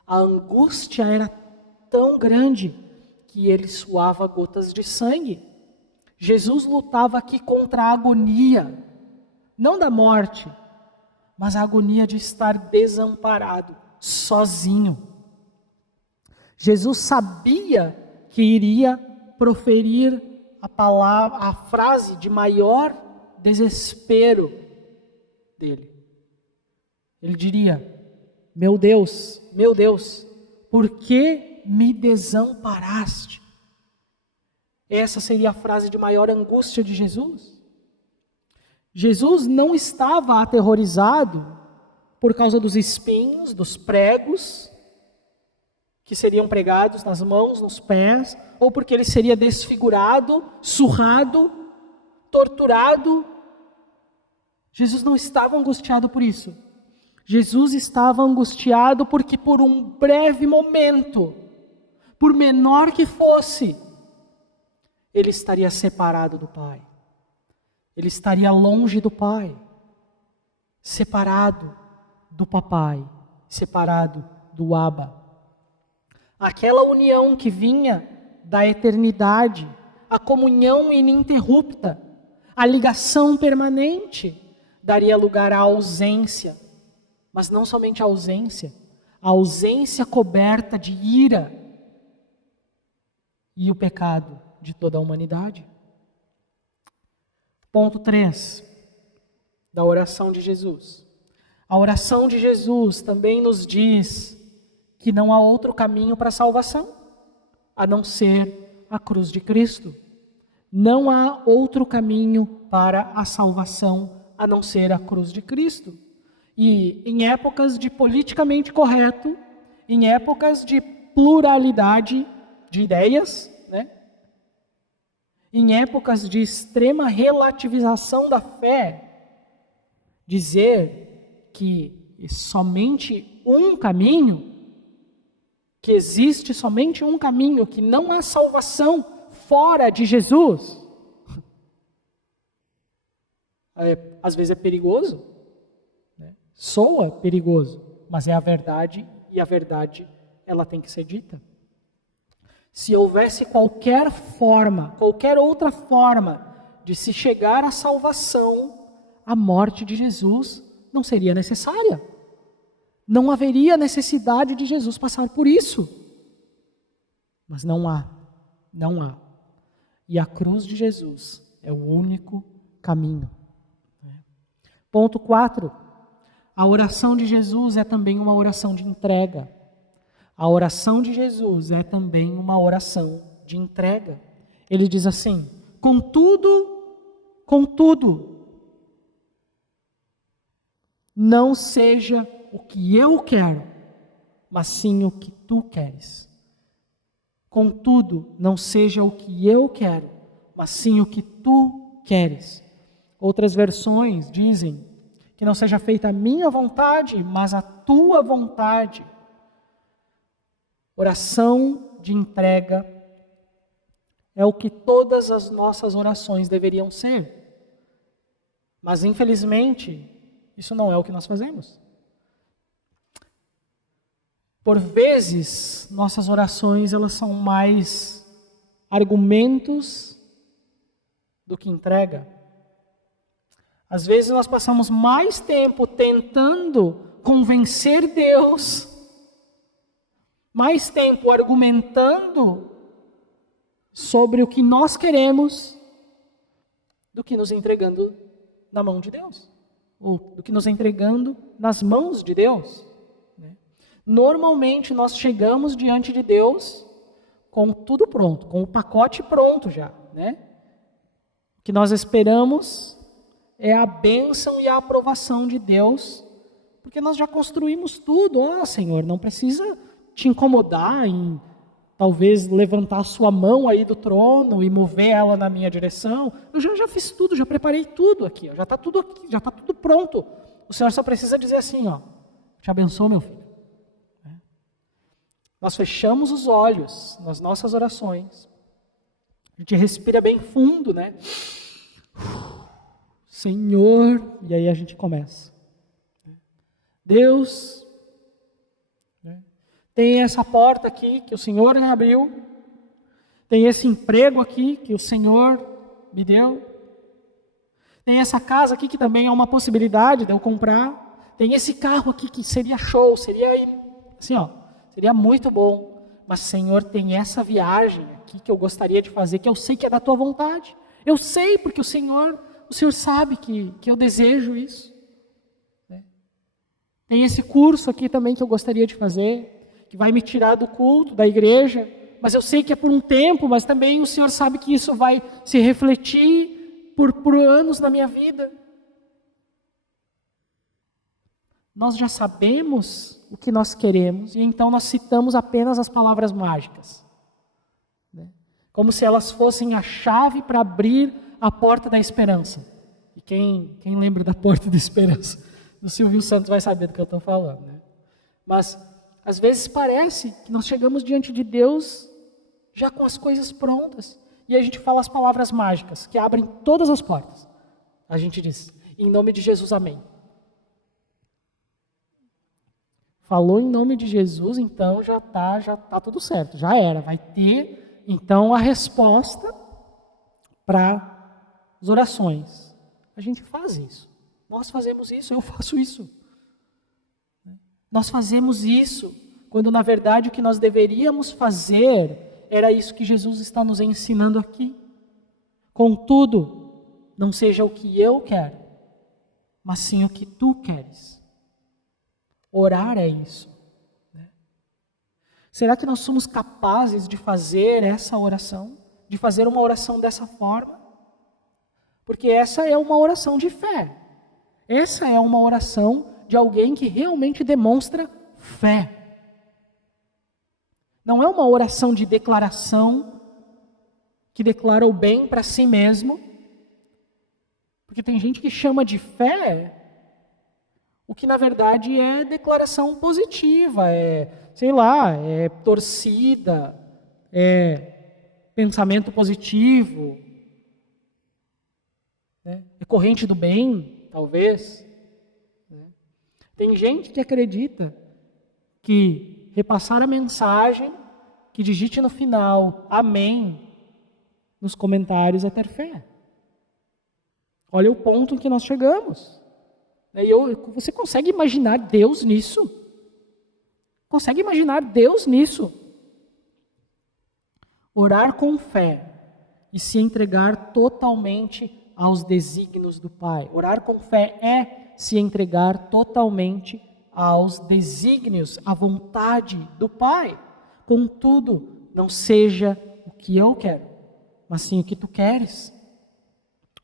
A angústia era tão grande que ele suava gotas de sangue. Jesus lutava aqui contra a agonia, não da morte, mas a agonia de estar desamparado, sozinho. Jesus sabia que iria proferir a frase de maior desespero dele. Ele diria: meu Deus, por que me desamparaste? Essa seria a frase de maior angústia de Jesus. Jesus não estava aterrorizado por causa dos espinhos, dos pregos que seriam pregados nas mãos, nos pés, ou porque ele seria desfigurado, surrado, torturado. Jesus não estava angustiado por isso. Jesus estava angustiado porque por um breve momento, por menor que fosse, ele estaria separado do Pai. Ele estaria longe do Pai, separado do Papai, separado do Abba. Aquela união que vinha da eternidade, a comunhão ininterrupta, a ligação permanente, daria lugar à ausência. Mas não somente a ausência coberta de ira e o pecado de toda a humanidade. Ponto 3 da oração de Jesus. A oração de Jesus também nos diz que não há outro caminho para a salvação, a não ser a cruz de Cristo. Não há outro caminho para a salvação, a não ser a cruz de Cristo. E em épocas de politicamente correto, em épocas de pluralidade de ideias, né? Em épocas de extrema relativização da fé, dizer que somente um caminho, que existe somente um caminho, que não há salvação fora de Jesus, às vezes é perigoso, né? Soa perigoso, mas é a verdade, e a verdade ela tem que ser dita. Se houvesse qualquer outra forma de se chegar à salvação, a morte de Jesus não seria necessária. Não haveria necessidade de Jesus passar por isso. Mas não há. E a cruz de Jesus é o único caminho. Ponto 4. A oração de Jesus é também uma oração de entrega. A oração de Jesus é também uma oração de entrega. Ele diz assim: contudo, não seja o que eu quero, mas sim o que tu queres. Contudo, não seja o que eu quero, mas sim o que tu queres. Outras versões dizem que não seja feita a minha vontade, mas a tua vontade. Oração de entrega é o que todas as nossas orações deveriam ser. Mas, infelizmente, isso não é o que nós fazemos. Por vezes, nossas orações elas são mais argumentos do que entrega. Às vezes nós passamos mais tempo tentando convencer Deus, mais tempo argumentando sobre o que nós queremos, do que nos entregando na mão de Deus, ou do que nos entregando nas mãos de Deus. Normalmente nós chegamos diante de Deus com tudo pronto, com o pacote pronto já, né? O que nós esperamos é a bênção e a aprovação de Deus, porque nós já construímos tudo. Senhor, não precisa te incomodar em talvez levantar a sua mão aí do trono e mover ela na minha direção. Eu já fiz tudo, já preparei tudo aqui, já está tudo aqui, já está tudo pronto. O Senhor só precisa dizer assim, te abençoo, meu filho. Nós fechamos os olhos nas nossas orações. A gente respira bem fundo, né? Senhor, e aí a gente começa. Deus, tem essa porta aqui que o Senhor me abriu, tem esse emprego aqui que o Senhor me deu, tem essa casa aqui que também é uma possibilidade de eu comprar, tem esse carro aqui que seria show, seria assim, seria muito bom, mas Senhor, tem essa viagem aqui que eu gostaria de fazer, que eu sei que é da tua vontade, eu sei porque o Senhor sabe que eu desejo isso. Tem esse curso aqui também que eu gostaria de fazer, que vai me tirar do culto, da igreja, mas eu sei que é por um tempo, mas também o Senhor sabe que isso vai se refletir por anos na minha vida. Nós já sabemos o que nós queremos, e então nós citamos apenas as palavras mágicas, como se elas fossem a chave para abrir a porta da esperança. E quem lembra da porta da esperança? O Silvio Santos vai saber do que eu estou falando. Mas, às vezes parece que nós chegamos diante de Deus já com as coisas prontas. E a gente fala as palavras mágicas, que abrem todas as portas. A gente diz, em nome de Jesus, amém. Falou em nome de Jesus, então já tá tudo certo, já era. Vai ter, então, a resposta para as orações. A gente faz isso. Nós fazemos isso, eu faço isso. Nós fazemos isso, quando na verdade o que nós deveríamos fazer era isso que Jesus está nos ensinando aqui. Contudo, não seja o que eu quero, mas sim o que tu queres. Orar é isso. Será que nós somos capazes de fazer essa oração? De fazer uma oração dessa forma? Porque essa é uma oração de fé. Essa é uma oração de alguém que realmente demonstra fé. Não é uma oração de declaração, que declara o bem para si mesmo. Porque tem gente que chama de fé o que na verdade é declaração positiva, é torcida, é pensamento positivo, é corrente do bem, talvez. Tem gente que acredita que repassar a mensagem, que digite no final, amém, nos comentários é ter fé. Olha o ponto em que nós chegamos. Você consegue imaginar Deus nisso? Consegue imaginar Deus nisso? Orar com fé e se entregar totalmente aos desígnios do Pai. Orar com fé é se entregar totalmente aos desígnios, à vontade do Pai. Contudo, não seja o que eu quero, mas sim o que tu queres.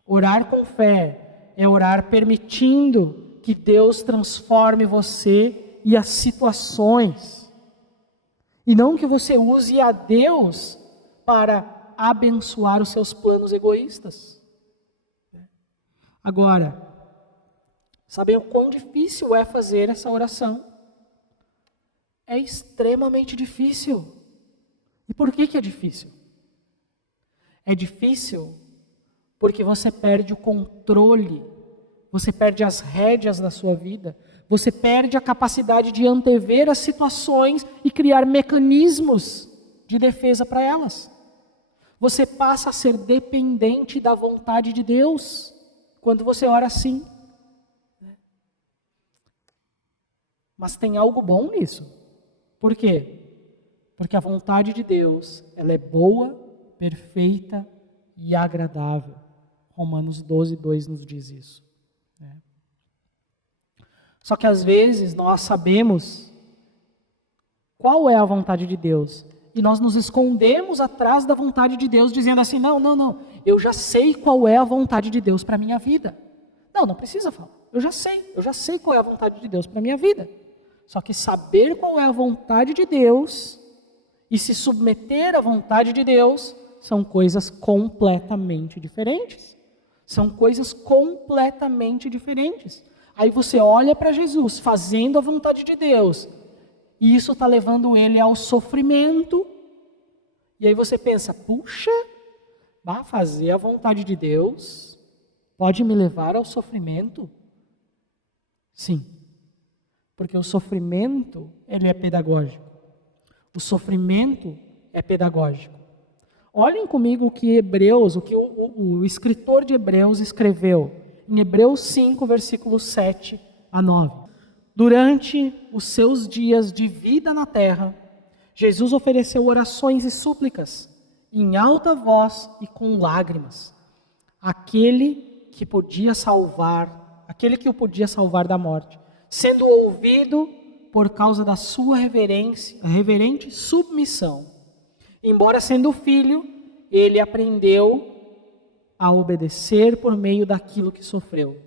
Orar com fé é orar permitindo que Deus transforme você e as situações. E não que você use a Deus para abençoar os seus planos egoístas. Agora, sabem o quão difícil é fazer essa oração? É extremamente difícil. E por que é difícil? É difícil porque você perde o controle, você perde as rédeas da sua vida, você perde a capacidade de antever as situações e criar mecanismos de defesa para elas. Você passa a ser dependente da vontade de Deus quando você ora assim. Mas tem algo bom nisso. Por quê? Porque a vontade de Deus, ela é boa, perfeita e agradável. Romanos 12:2 nos diz isso. Só que às vezes nós sabemos qual é a vontade de Deus. e nós nos escondemos atrás da vontade de Deus, dizendo assim, não, eu já sei qual é a vontade de Deus para a minha vida. Não precisa falar, eu já sei qual é a vontade de Deus para a minha vida. Só que saber qual é a vontade de Deus e se submeter à vontade de Deus são coisas completamente diferentes. São coisas completamente diferentes. Aí você olha para Jesus fazendo a vontade de Deus e isso está levando ele ao sofrimento. E aí você pensa, puxa, fazer a vontade de Deus pode me levar ao sofrimento? Sim, porque o sofrimento, ele é pedagógico. O sofrimento é pedagógico. Olhem comigo o que o escritor de Hebreus escreveu em Hebreus 5, versículos 7 a 9. Durante os seus dias de vida na terra, Jesus ofereceu orações e súplicas em alta voz e com lágrimas, aquele que o podia salvar da morte, sendo ouvido por causa da sua reverente submissão. Embora sendo filho, ele aprendeu a obedecer por meio daquilo que sofreu.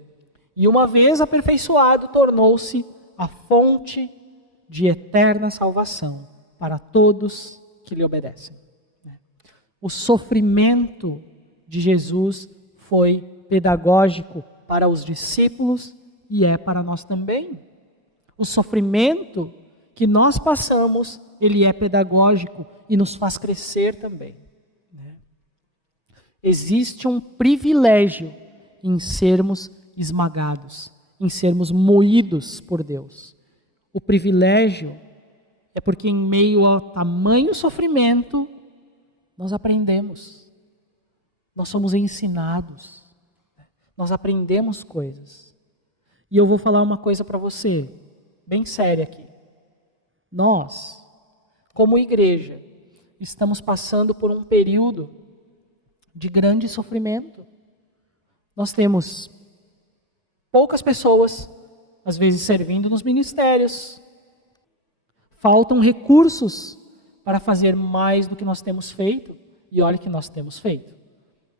E uma vez aperfeiçoado, tornou-se a fonte de eterna salvação para todos que lhe obedecem. O sofrimento de Jesus foi pedagógico para os discípulos e é para nós também. O sofrimento que nós passamos, ele é pedagógico e nos faz crescer também. Existe um privilégio em sermos esmagados, em sermos moídos por Deus. O privilégio é porque em meio ao tamanho sofrimento, nós aprendemos, nós somos ensinados, nós aprendemos coisas. E eu vou falar uma coisa para você, bem séria aqui. Nós, como igreja, estamos passando por um período de grande sofrimento. Nós temos poucas pessoas, às vezes servindo nos ministérios. Faltam recursos para fazer mais do que nós temos feito. E olha que nós temos feito.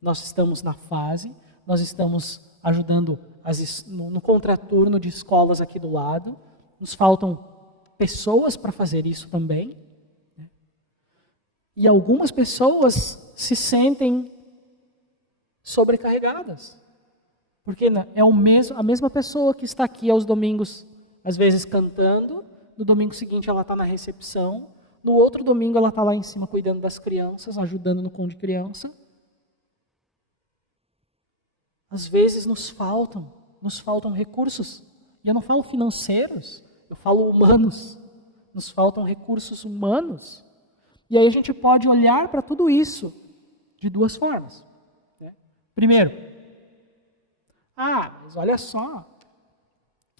Nós estamos na fase, nós estamos ajudando no contraturno de escolas aqui do lado. Nos faltam pessoas para fazer isso também. E algumas pessoas se sentem sobrecarregadas. Porque é a mesma pessoa que está aqui aos domingos, às vezes cantando, no domingo seguinte ela está na recepção, no outro domingo ela está lá em cima cuidando das crianças, ajudando no com de criança. Às vezes nos faltam recursos. E eu não falo financeiros, eu falo humanos. Nos faltam recursos humanos. E aí a gente pode olhar para tudo isso de duas formas. Primeiro, mas olha só,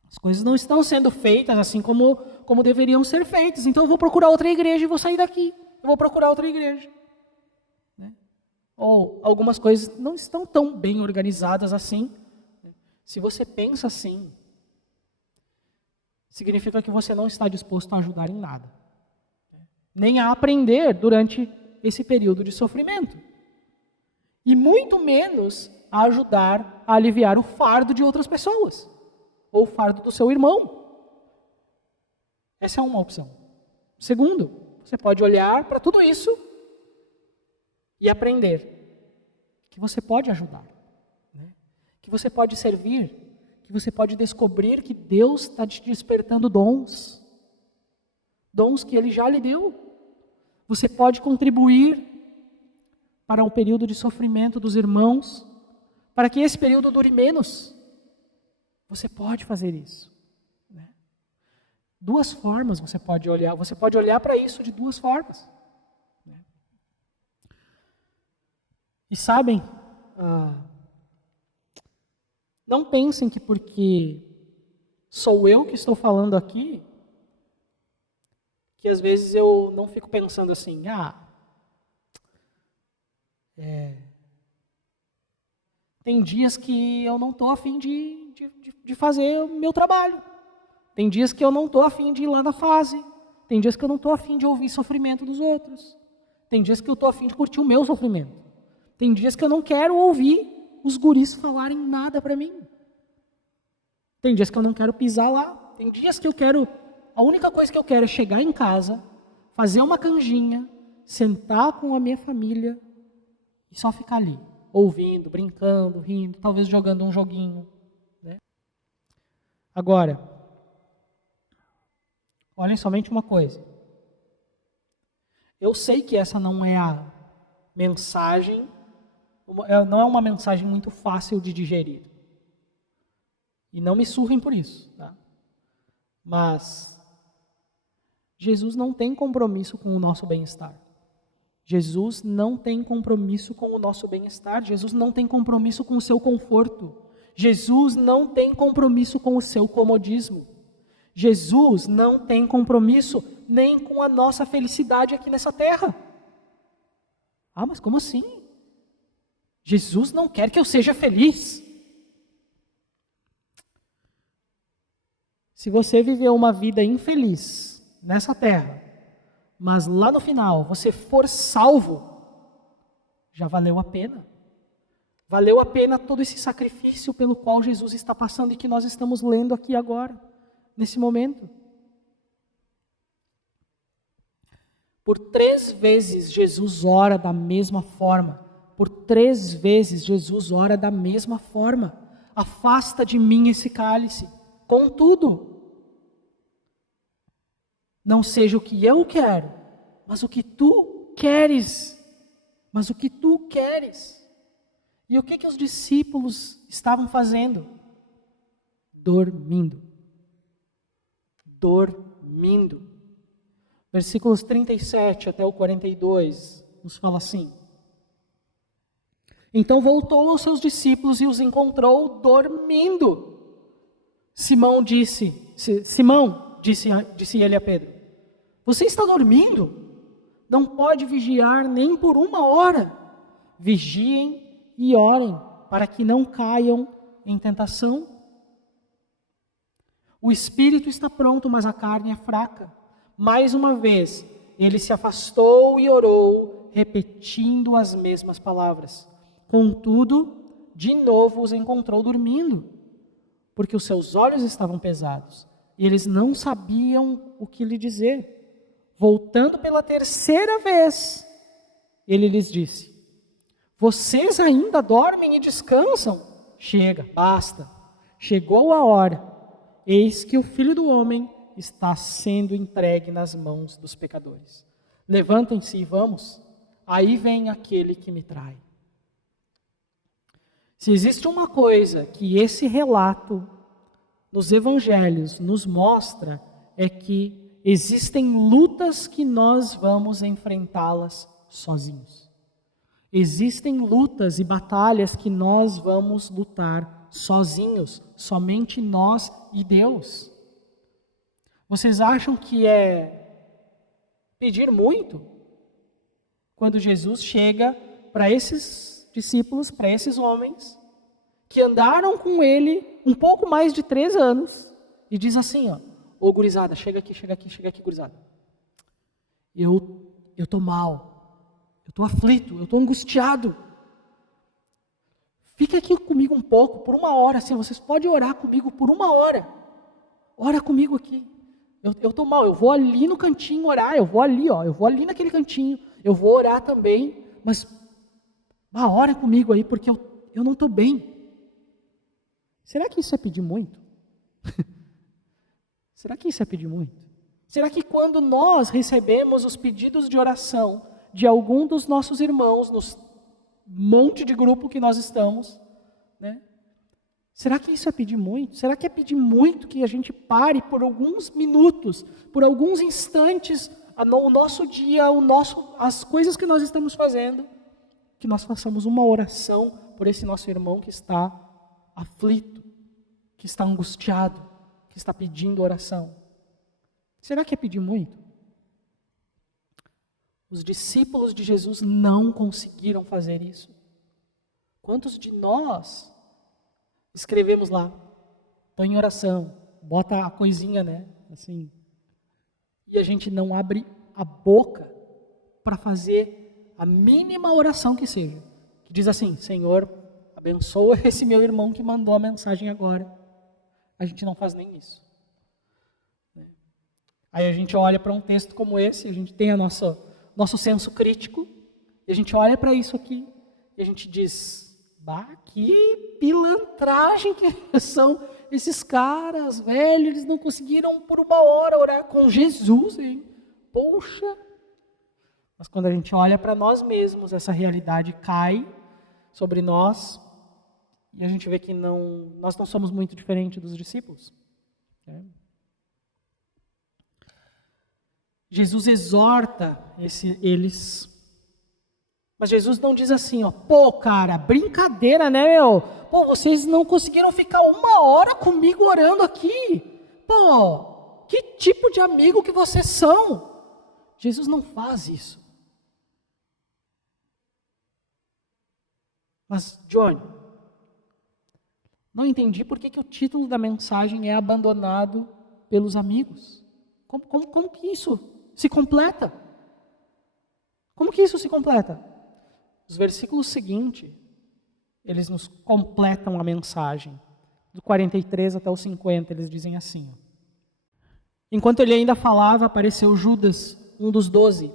as coisas não estão sendo feitas assim como deveriam ser feitas, então eu vou procurar outra igreja e vou sair daqui. Eu vou procurar outra igreja. Ou algumas coisas não estão tão bem organizadas assim. Se você pensa assim, significa que você não está disposto a ajudar em nada. Nem a aprender durante esse período de sofrimento. E muito menos a ajudar a aliviar o fardo de outras pessoas. Ou o fardo do seu irmão. Essa é uma opção. Segundo, você pode olhar para tudo isso e aprender que você pode ajudar. Que você pode servir. Que você pode descobrir que Deus está te despertando dons. Dons que Ele já lhe deu. Você pode contribuir para um período de sofrimento dos irmãos, para que esse período dure menos. Você pode fazer isso. Duas formas você pode olhar para isso de duas formas. E sabem, não pensem que porque sou eu que estou falando aqui, que às vezes eu não fico pensando assim, tem dias que eu não estou a fim de fazer o meu trabalho. Tem dias que eu não estou a fim de ir lá na fase. Tem dias que eu não estou afim de ouvir sofrimento dos outros. Tem dias que eu estou afim de curtir o meu sofrimento. Tem dias que eu não quero ouvir os guris falarem nada para mim. Tem dias que eu não quero pisar lá. Tem dias que eu quero... A única coisa que eu quero é chegar em casa, fazer uma canjinha, sentar com a minha família e só ficar ali, ouvindo, brincando, rindo, talvez jogando um joguinho. Né? Agora, olhem somente uma coisa. Eu sei que essa não é a mensagem, não é uma mensagem muito fácil de digerir. E não me surrem por isso. Tá? Mas Jesus não tem compromisso com o nosso bem-estar. Jesus não tem compromisso com o nosso bem-estar. Jesus não tem compromisso com o seu conforto. Jesus não tem compromisso com o seu comodismo. Jesus não tem compromisso nem com a nossa felicidade aqui nessa terra. Ah, mas como assim? Jesus não quer que eu seja feliz. Se você viveu uma vida infeliz nessa terra, mas lá no final você for salvo, já valeu a pena. Valeu a pena todo esse sacrifício pelo qual Jesus está passando e que nós estamos lendo aqui agora, nesse momento. Por 3 vezes Jesus ora da mesma forma. Por 3 vezes Jesus ora da mesma forma. Afasta de mim esse cálice. Contudo, não seja o que eu quero, mas o que tu queres. Mas o que tu queres. E o que os discípulos estavam fazendo? Dormindo. Dormindo. Versículos 37 até o 42 nos fala assim. Então voltou aos seus discípulos e os encontrou dormindo. Simão, disse ele a Pedro, você está dormindo? Não pode vigiar nem por 1 hora. Vigiem e orem, para que não caiam em tentação. O espírito está pronto, mas a carne é fraca. Mais uma vez, ele se afastou e orou, repetindo as mesmas palavras. Contudo, de novo os encontrou dormindo, porque os seus olhos estavam pesados, e eles não sabiam o que lhe dizer. Voltando pela 3ª vez, ele lhes disse, vocês ainda dormem e descansam? Chega, basta. Chegou a hora. Eis que o Filho do Homem está sendo entregue nas mãos dos pecadores. Levantem-se e vamos. Aí vem aquele que me trai. Se existe uma coisa que esse relato nos evangelhos nos mostra, é que existem lutas que nós vamos enfrentá-las sozinhos. Existem lutas e batalhas que nós vamos lutar sozinhos, somente nós e Deus. Vocês acham que é pedir muito? Quando Jesus chega para esses discípulos, para esses homens, que andaram com ele um pouco mais de 3 anos, e diz assim, ô gurizada, chega aqui, gurizada. Eu tô mal. Eu estou aflito, eu estou angustiado. Fique aqui comigo um pouco, por 1 hora, assim, vocês podem orar comigo por 1 hora. Ora comigo aqui. Eu estou mal, eu vou ali no cantinho orar, eu vou ali naquele cantinho, eu vou orar também, mas ora comigo aí, porque eu não estou bem. Será que isso é pedir muito? Será que isso é pedir muito? Será que quando nós recebemos os pedidos de oração de algum dos nossos irmãos, nos monte de grupo que nós estamos, né? Será que isso é pedir muito? Será que é pedir muito que a gente pare por alguns minutos, por alguns instantes, o nosso dia, as coisas que nós estamos fazendo, que nós façamos uma oração por esse nosso irmão que está aflito, que está angustiado, que está pedindo oração? Será que é pedir muito? Os discípulos de Jesus não conseguiram fazer isso. Quantos de nós escrevemos lá, estou em oração, bota a coisinha, né, assim, e a gente não abre a boca para fazer a mínima oração que seja. Que diz assim: Senhor, abençoa esse meu irmão que mandou a mensagem agora. A gente não faz nem isso. Aí a gente olha para um texto como esse, a gente tem a nosso senso crítico, e a gente olha para isso aqui, e a gente diz: bah, que pilantragem que são esses caras, velho, eles não conseguiram por uma hora orar com Jesus, hein? Poxa! Mas quando a gente olha para nós mesmos, essa realidade cai sobre nós, e a gente vê que nós não somos muito diferentes dos discípulos. Jesus exorta eles, mas Jesus não diz assim, ó, pô, cara, brincadeira, né, meu? Pô, vocês não conseguiram ficar uma hora comigo orando aqui. Pô, que tipo de amigo que vocês são? Jesus não faz isso. Mas, John, não entendi por que o título da mensagem é Abandonado pelos Amigos. Como que isso se completa? Como que isso se completa? Os versículos seguintes, eles nos completam a mensagem. Do 43 até o 50, eles dizem assim. Enquanto ele ainda falava, apareceu Judas, um dos 12.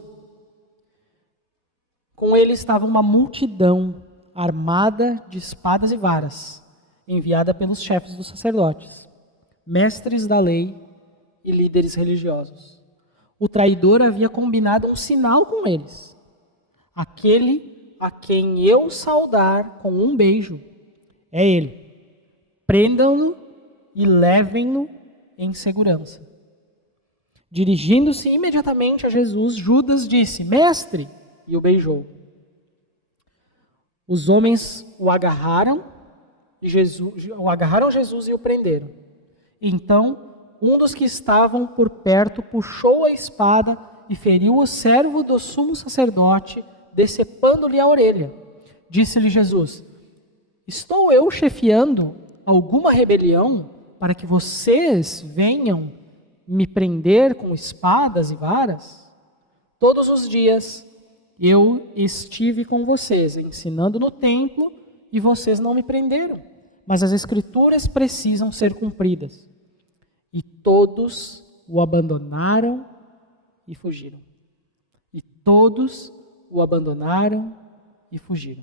Com ele estava uma multidão armada de espadas e varas, enviada pelos chefes dos sacerdotes, mestres da lei e líderes religiosos. O traidor havia combinado um sinal com eles. Aquele a quem eu saudar com um beijo é ele. Prendam-no e levem-no em segurança. Dirigindo-se imediatamente a Jesus, Judas disse: Mestre, e o beijou. Os homens o agarraram Jesus e o prenderam. Então, um dos que estavam por perto puxou a espada e feriu o servo do sumo sacerdote, decepando-lhe a orelha. Disse-lhe Jesus: estou eu chefiando alguma rebelião para que vocês venham me prender com espadas e varas? Todos os dias eu estive com vocês, ensinando no templo, e vocês não me prenderam. Mas as Escrituras precisam ser cumpridas. E todos o abandonaram e fugiram. E todos o abandonaram e fugiram.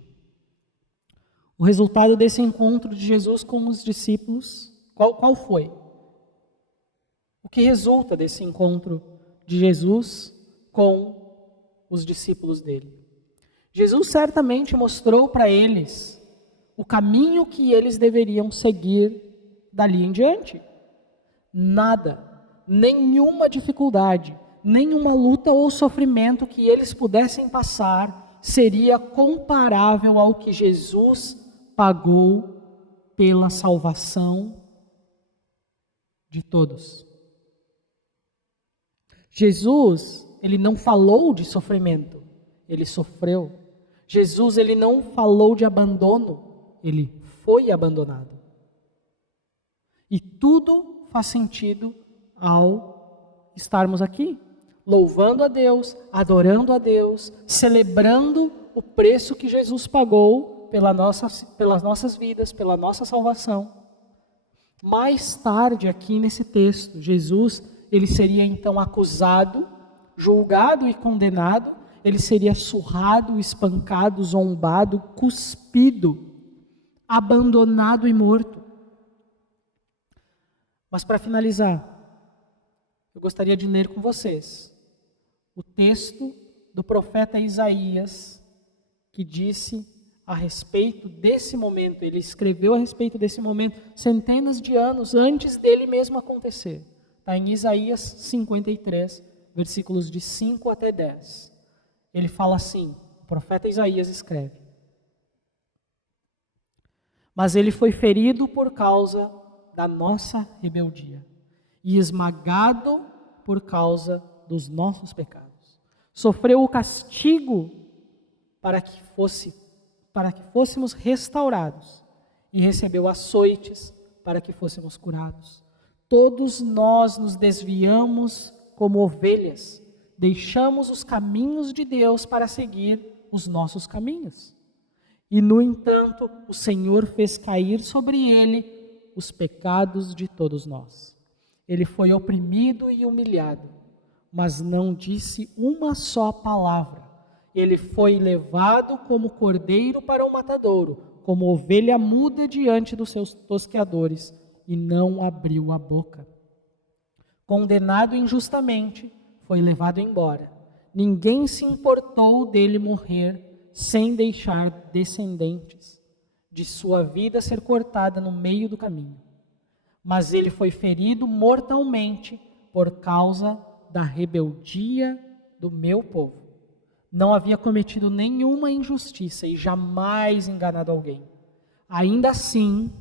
O resultado desse encontro de Jesus com os discípulos, qual foi? O que resulta desse encontro de Jesus com os discípulos dele? Jesus certamente mostrou para eles o caminho que eles deveriam seguir dali em diante. Nada, nenhuma dificuldade, nenhuma luta ou sofrimento que eles pudessem passar seria comparável ao que Jesus pagou pela salvação de todos. Jesus, ele não falou de sofrimento, ele sofreu. Jesus, ele não falou de abandono, ele foi abandonado. E tudo faz sentido ao estarmos aqui, louvando a Deus, adorando a Deus, celebrando o preço que Jesus pagou pelas nossas vidas, pela nossa salvação. Mais tarde, aqui nesse texto, Jesus, ele seria então acusado, julgado e condenado, ele seria surrado, espancado, zombado, cuspido, abandonado e morto. Mas para finalizar, eu gostaria de ler com vocês o texto do profeta Isaías, que disse a respeito desse momento, ele escreveu a respeito desse momento centenas de anos antes dele mesmo acontecer. Está em Isaías 53, versículos de 5 até 10. Ele fala assim, o profeta Isaías escreve: mas ele foi ferido por causa da nossa rebeldia e esmagado por causa dos nossos pecados. Sofreu o castigo para que fôssemos restaurados, e recebeu açoites para que fôssemos curados. Todos nós nos desviamos como ovelhas, deixamos os caminhos de Deus para seguir os nossos caminhos. E, no entanto, o Senhor fez cair sobre ele os pecados de todos nós. Ele foi oprimido e humilhado, mas não disse uma só palavra. Ele foi levado como cordeiro para o matadouro, como ovelha muda diante dos seus tosqueadores, e não abriu a boca. Condenado injustamente, foi levado embora. Ninguém se importou dele morrer sem deixar descendentes, de sua vida ser cortada no meio do caminho. Mas ele foi ferido mortalmente por causa da rebeldia do meu povo. Não havia cometido nenhuma injustiça e jamais enganado alguém. Ainda assim,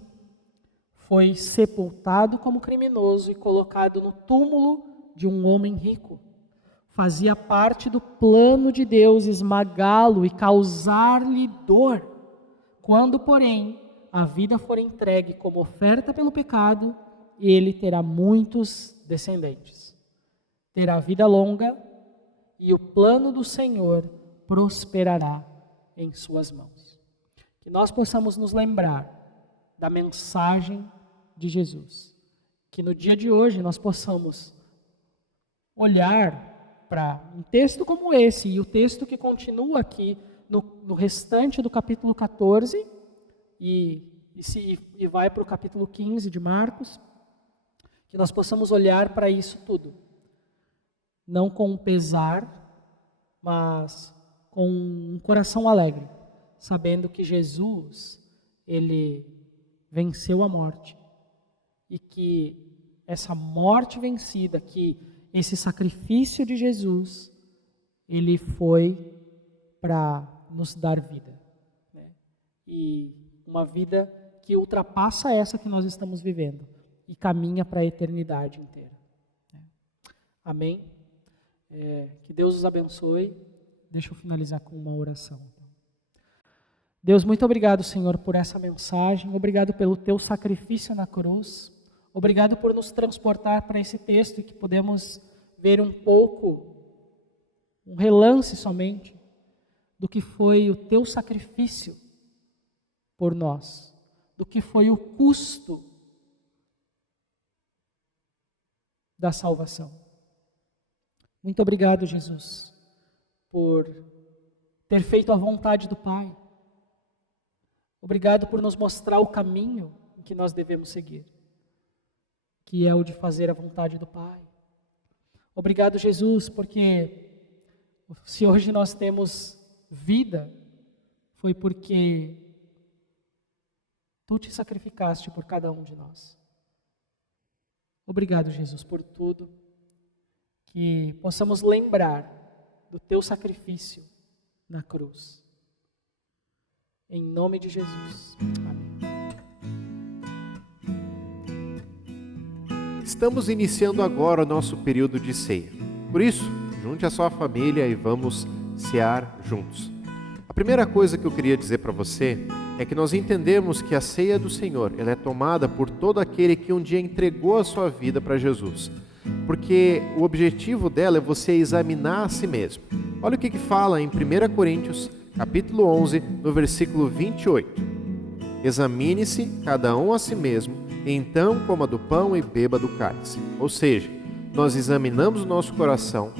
foi sepultado como criminoso e colocado no túmulo de um homem rico. Fazia parte do plano de Deus esmagá-lo e causar-lhe dor. Quando, porém, a vida for entregue como oferta pelo pecado, ele terá muitos descendentes. Terá vida longa e o plano do Senhor prosperará em suas mãos. Que nós possamos nos lembrar da mensagem de Jesus. Que no dia de hoje nós possamos olhar para um texto como esse e o texto que continua aqui no restante do capítulo 14 e vai para o capítulo 15 de Marcos, que nós possamos olhar para isso tudo, não com pesar, mas com um coração alegre, sabendo que Jesus, ele venceu a morte e que essa morte vencida, que esse sacrifício de Jesus, ele foi para nos dar vida, né? E uma vida que ultrapassa essa que nós estamos vivendo e caminha para a eternidade inteira, né? Amém? Que Deus os abençoe. Deixa eu finalizar com uma oração. Deus, muito obrigado, Senhor, por essa mensagem. Obrigado pelo teu sacrifício na cruz. Obrigado por nos transportar para esse texto e que podemos ver um pouco, um relance somente, do que foi o teu sacrifício por nós, do que foi o custo da salvação. Muito obrigado, Jesus, por ter feito a vontade do Pai. Obrigado por nos mostrar o caminho em que nós devemos seguir, que é o de fazer a vontade do Pai. Obrigado, Jesus, porque se hoje nós temos vida, foi porque Tu te sacrificaste por cada um de nós. Obrigado, Jesus, por tudo. Que possamos lembrar do Teu sacrifício na cruz. Em nome de Jesus. Amém. Estamos iniciando agora o nosso período de ceia. Por isso, junte a sua família e vamos cear juntos. A primeira coisa que eu queria dizer para você é que nós entendemos que a ceia do Senhor, ela é tomada por todo aquele que um dia entregou a sua vida para Jesus. Porque o objetivo dela é você examinar a si mesmo. Olha o que fala em 1 Coríntios, capítulo 11, no versículo 28. Examine-se cada um a si mesmo, e então coma do pão e beba do cálice. Ou seja, nós examinamos o nosso coração,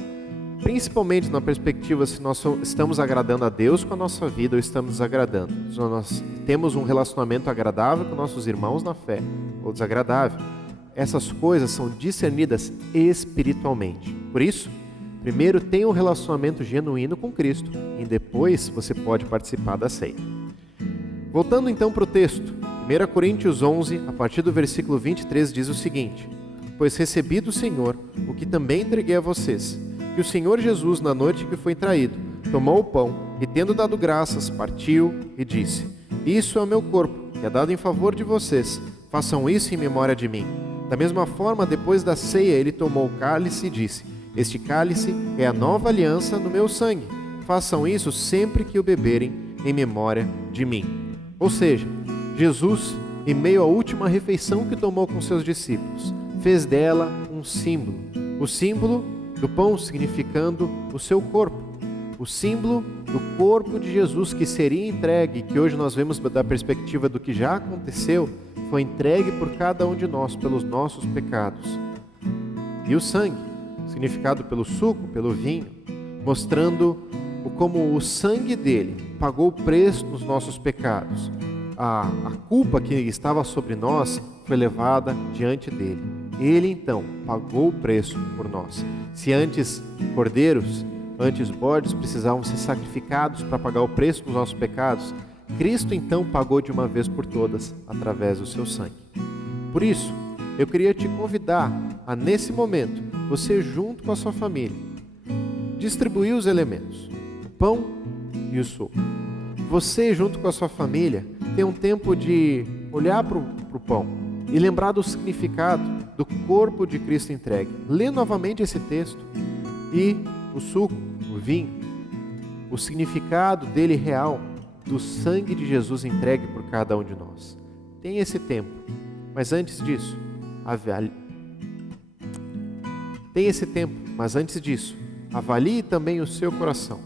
principalmente na perspectiva se nós estamos agradando a Deus com a nossa vida ou estamos desagradando. Se nós temos um relacionamento agradável com nossos irmãos na fé ou desagradável. Essas coisas são discernidas espiritualmente. Por isso, primeiro tenha um relacionamento genuíno com Cristo e depois você pode participar da ceia. Voltando então para o texto, 1 Coríntios 11, a partir do versículo 23, diz o seguinte: Pois recebi do Senhor o que também entreguei a vocês, que o Senhor Jesus, na noite que foi traído, tomou o pão e, tendo dado graças, partiu e disse: Isso é o meu corpo, que é dado em favor de vocês. Façam isso em memória de mim. Da mesma forma, depois da ceia, ele tomou o cálice e disse: Este cálice é a nova aliança no meu sangue. Façam isso sempre que o beberem em memória de mim. Ou seja, Jesus, em meio à última refeição que tomou com seus discípulos, fez dela um símbolo. O símbolo do pão significando o seu corpo, o símbolo do corpo de Jesus que seria entregue, que hoje nós vemos da perspectiva do que já aconteceu, foi entregue por cada um de nós pelos nossos pecados. E o sangue, significado pelo suco, pelo vinho, mostrando como o sangue dele pagou o preço dos nossos pecados. A culpa que estava sobre nós foi levada diante dele. Ele então pagou o preço por nós. Se antes cordeiros, antes bodes precisavam ser sacrificados para pagar o preço dos nossos pecados, Cristo então pagou de uma vez por todas através do seu sangue. Por isso, eu queria te convidar a, nesse momento, você junto com a sua família, distribuir os elementos, o pão e o suco. Você junto com a sua família tem um tempo de olhar para o pão e lembrar do significado do corpo de Cristo entregue. Lê novamente esse texto. E o suco, o vinho, o significado dele real, do sangue de Jesus entregue por cada um de nós. Tem esse tempo, mas antes disso, avalie também o seu coração.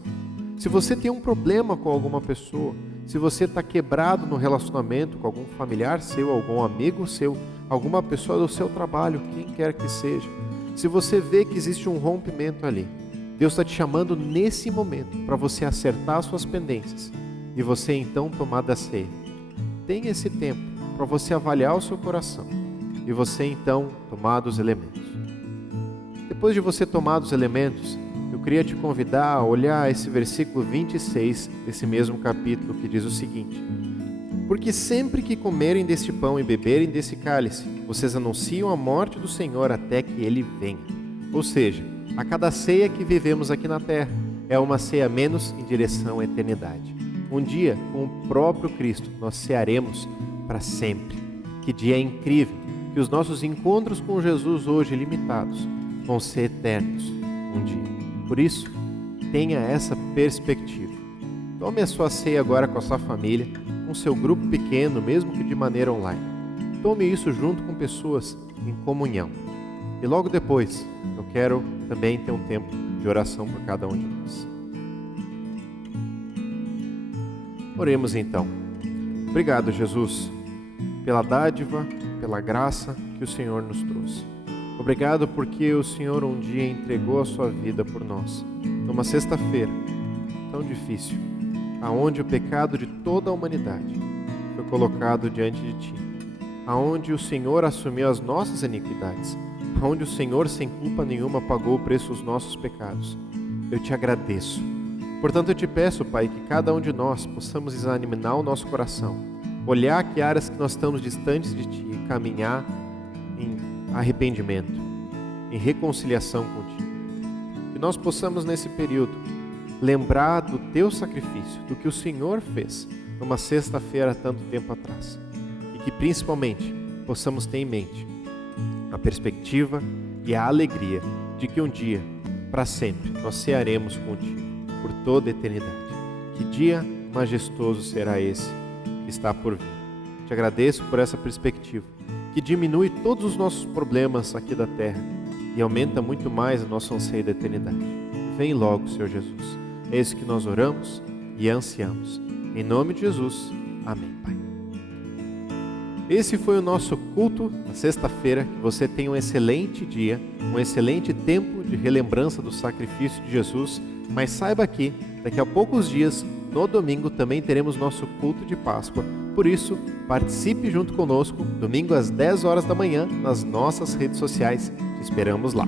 Se você tem um problema com alguma pessoa, se você está quebrado no relacionamento com algum familiar seu, algum amigo seu, alguma pessoa do seu trabalho, quem quer que seja, se você vê que existe um rompimento ali, Deus está te chamando nesse momento para você acertar as suas pendências e você então tomar da ceia. Tenha esse tempo para você avaliar o seu coração e você então tomar dos elementos. Depois de você tomar dos elementos, eu queria te convidar a olhar esse versículo 26 desse mesmo capítulo, que diz o seguinte: porque sempre que comerem deste pão e beberem desse cálice, vocês anunciam a morte do Senhor até que Ele venha. Ou seja, a cada ceia que vivemos aqui na terra é uma ceia menos em direção à eternidade. Um dia, com o próprio Cristo, nós cearemos para sempre. Que dia incrível! Que os nossos encontros com Jesus hoje limitados vão ser eternos um dia. Por isso, tenha essa perspectiva. Tome a sua ceia agora com a sua família, com seu grupo pequeno, mesmo que de maneira online. Tome isso junto com pessoas em comunhão. E logo depois, eu quero também ter um tempo de oração por cada um de nós. Oremos então. Obrigado, Jesus, pela dádiva, pela graça que o Senhor nos trouxe. Obrigado porque o Senhor um dia entregou a sua vida por nós, numa sexta-feira tão difícil, aonde o pecado de toda a humanidade foi colocado diante de Ti, aonde o Senhor assumiu as nossas iniquidades, aonde o Senhor sem culpa nenhuma pagou o preço dos nossos pecados. Eu Te agradeço. Portanto, eu Te peço, Pai, que cada um de nós possamos examinar o nosso coração, olhar que áreas que nós estamos distantes de Ti e caminhar em arrependimento, em reconciliação contigo. Que nós possamos nesse período lembrar do Teu sacrifício, do que o Senhor fez numa sexta-feira há tanto tempo atrás. E que principalmente possamos ter em mente a perspectiva e a alegria de que um dia, para sempre, nós cearemos contigo por toda a eternidade. Que dia majestoso será esse que está por vir. Te agradeço por essa perspectiva, que diminui todos os nossos problemas aqui da terra e aumenta muito mais o nosso anseio da eternidade. Vem logo, Senhor Jesus. É isso que nós oramos e ansiamos. Em nome de Jesus. Amém, Pai. Esse foi o nosso culto na sexta-feira. Que você tenha um excelente dia, um excelente tempo de relembrança do sacrifício de Jesus. Mas saiba que daqui a poucos dias, no domingo, também teremos nosso culto de Páscoa. Por isso, participe junto conosco, domingo às 10 horas da manhã, nas nossas redes sociais. Te esperamos lá.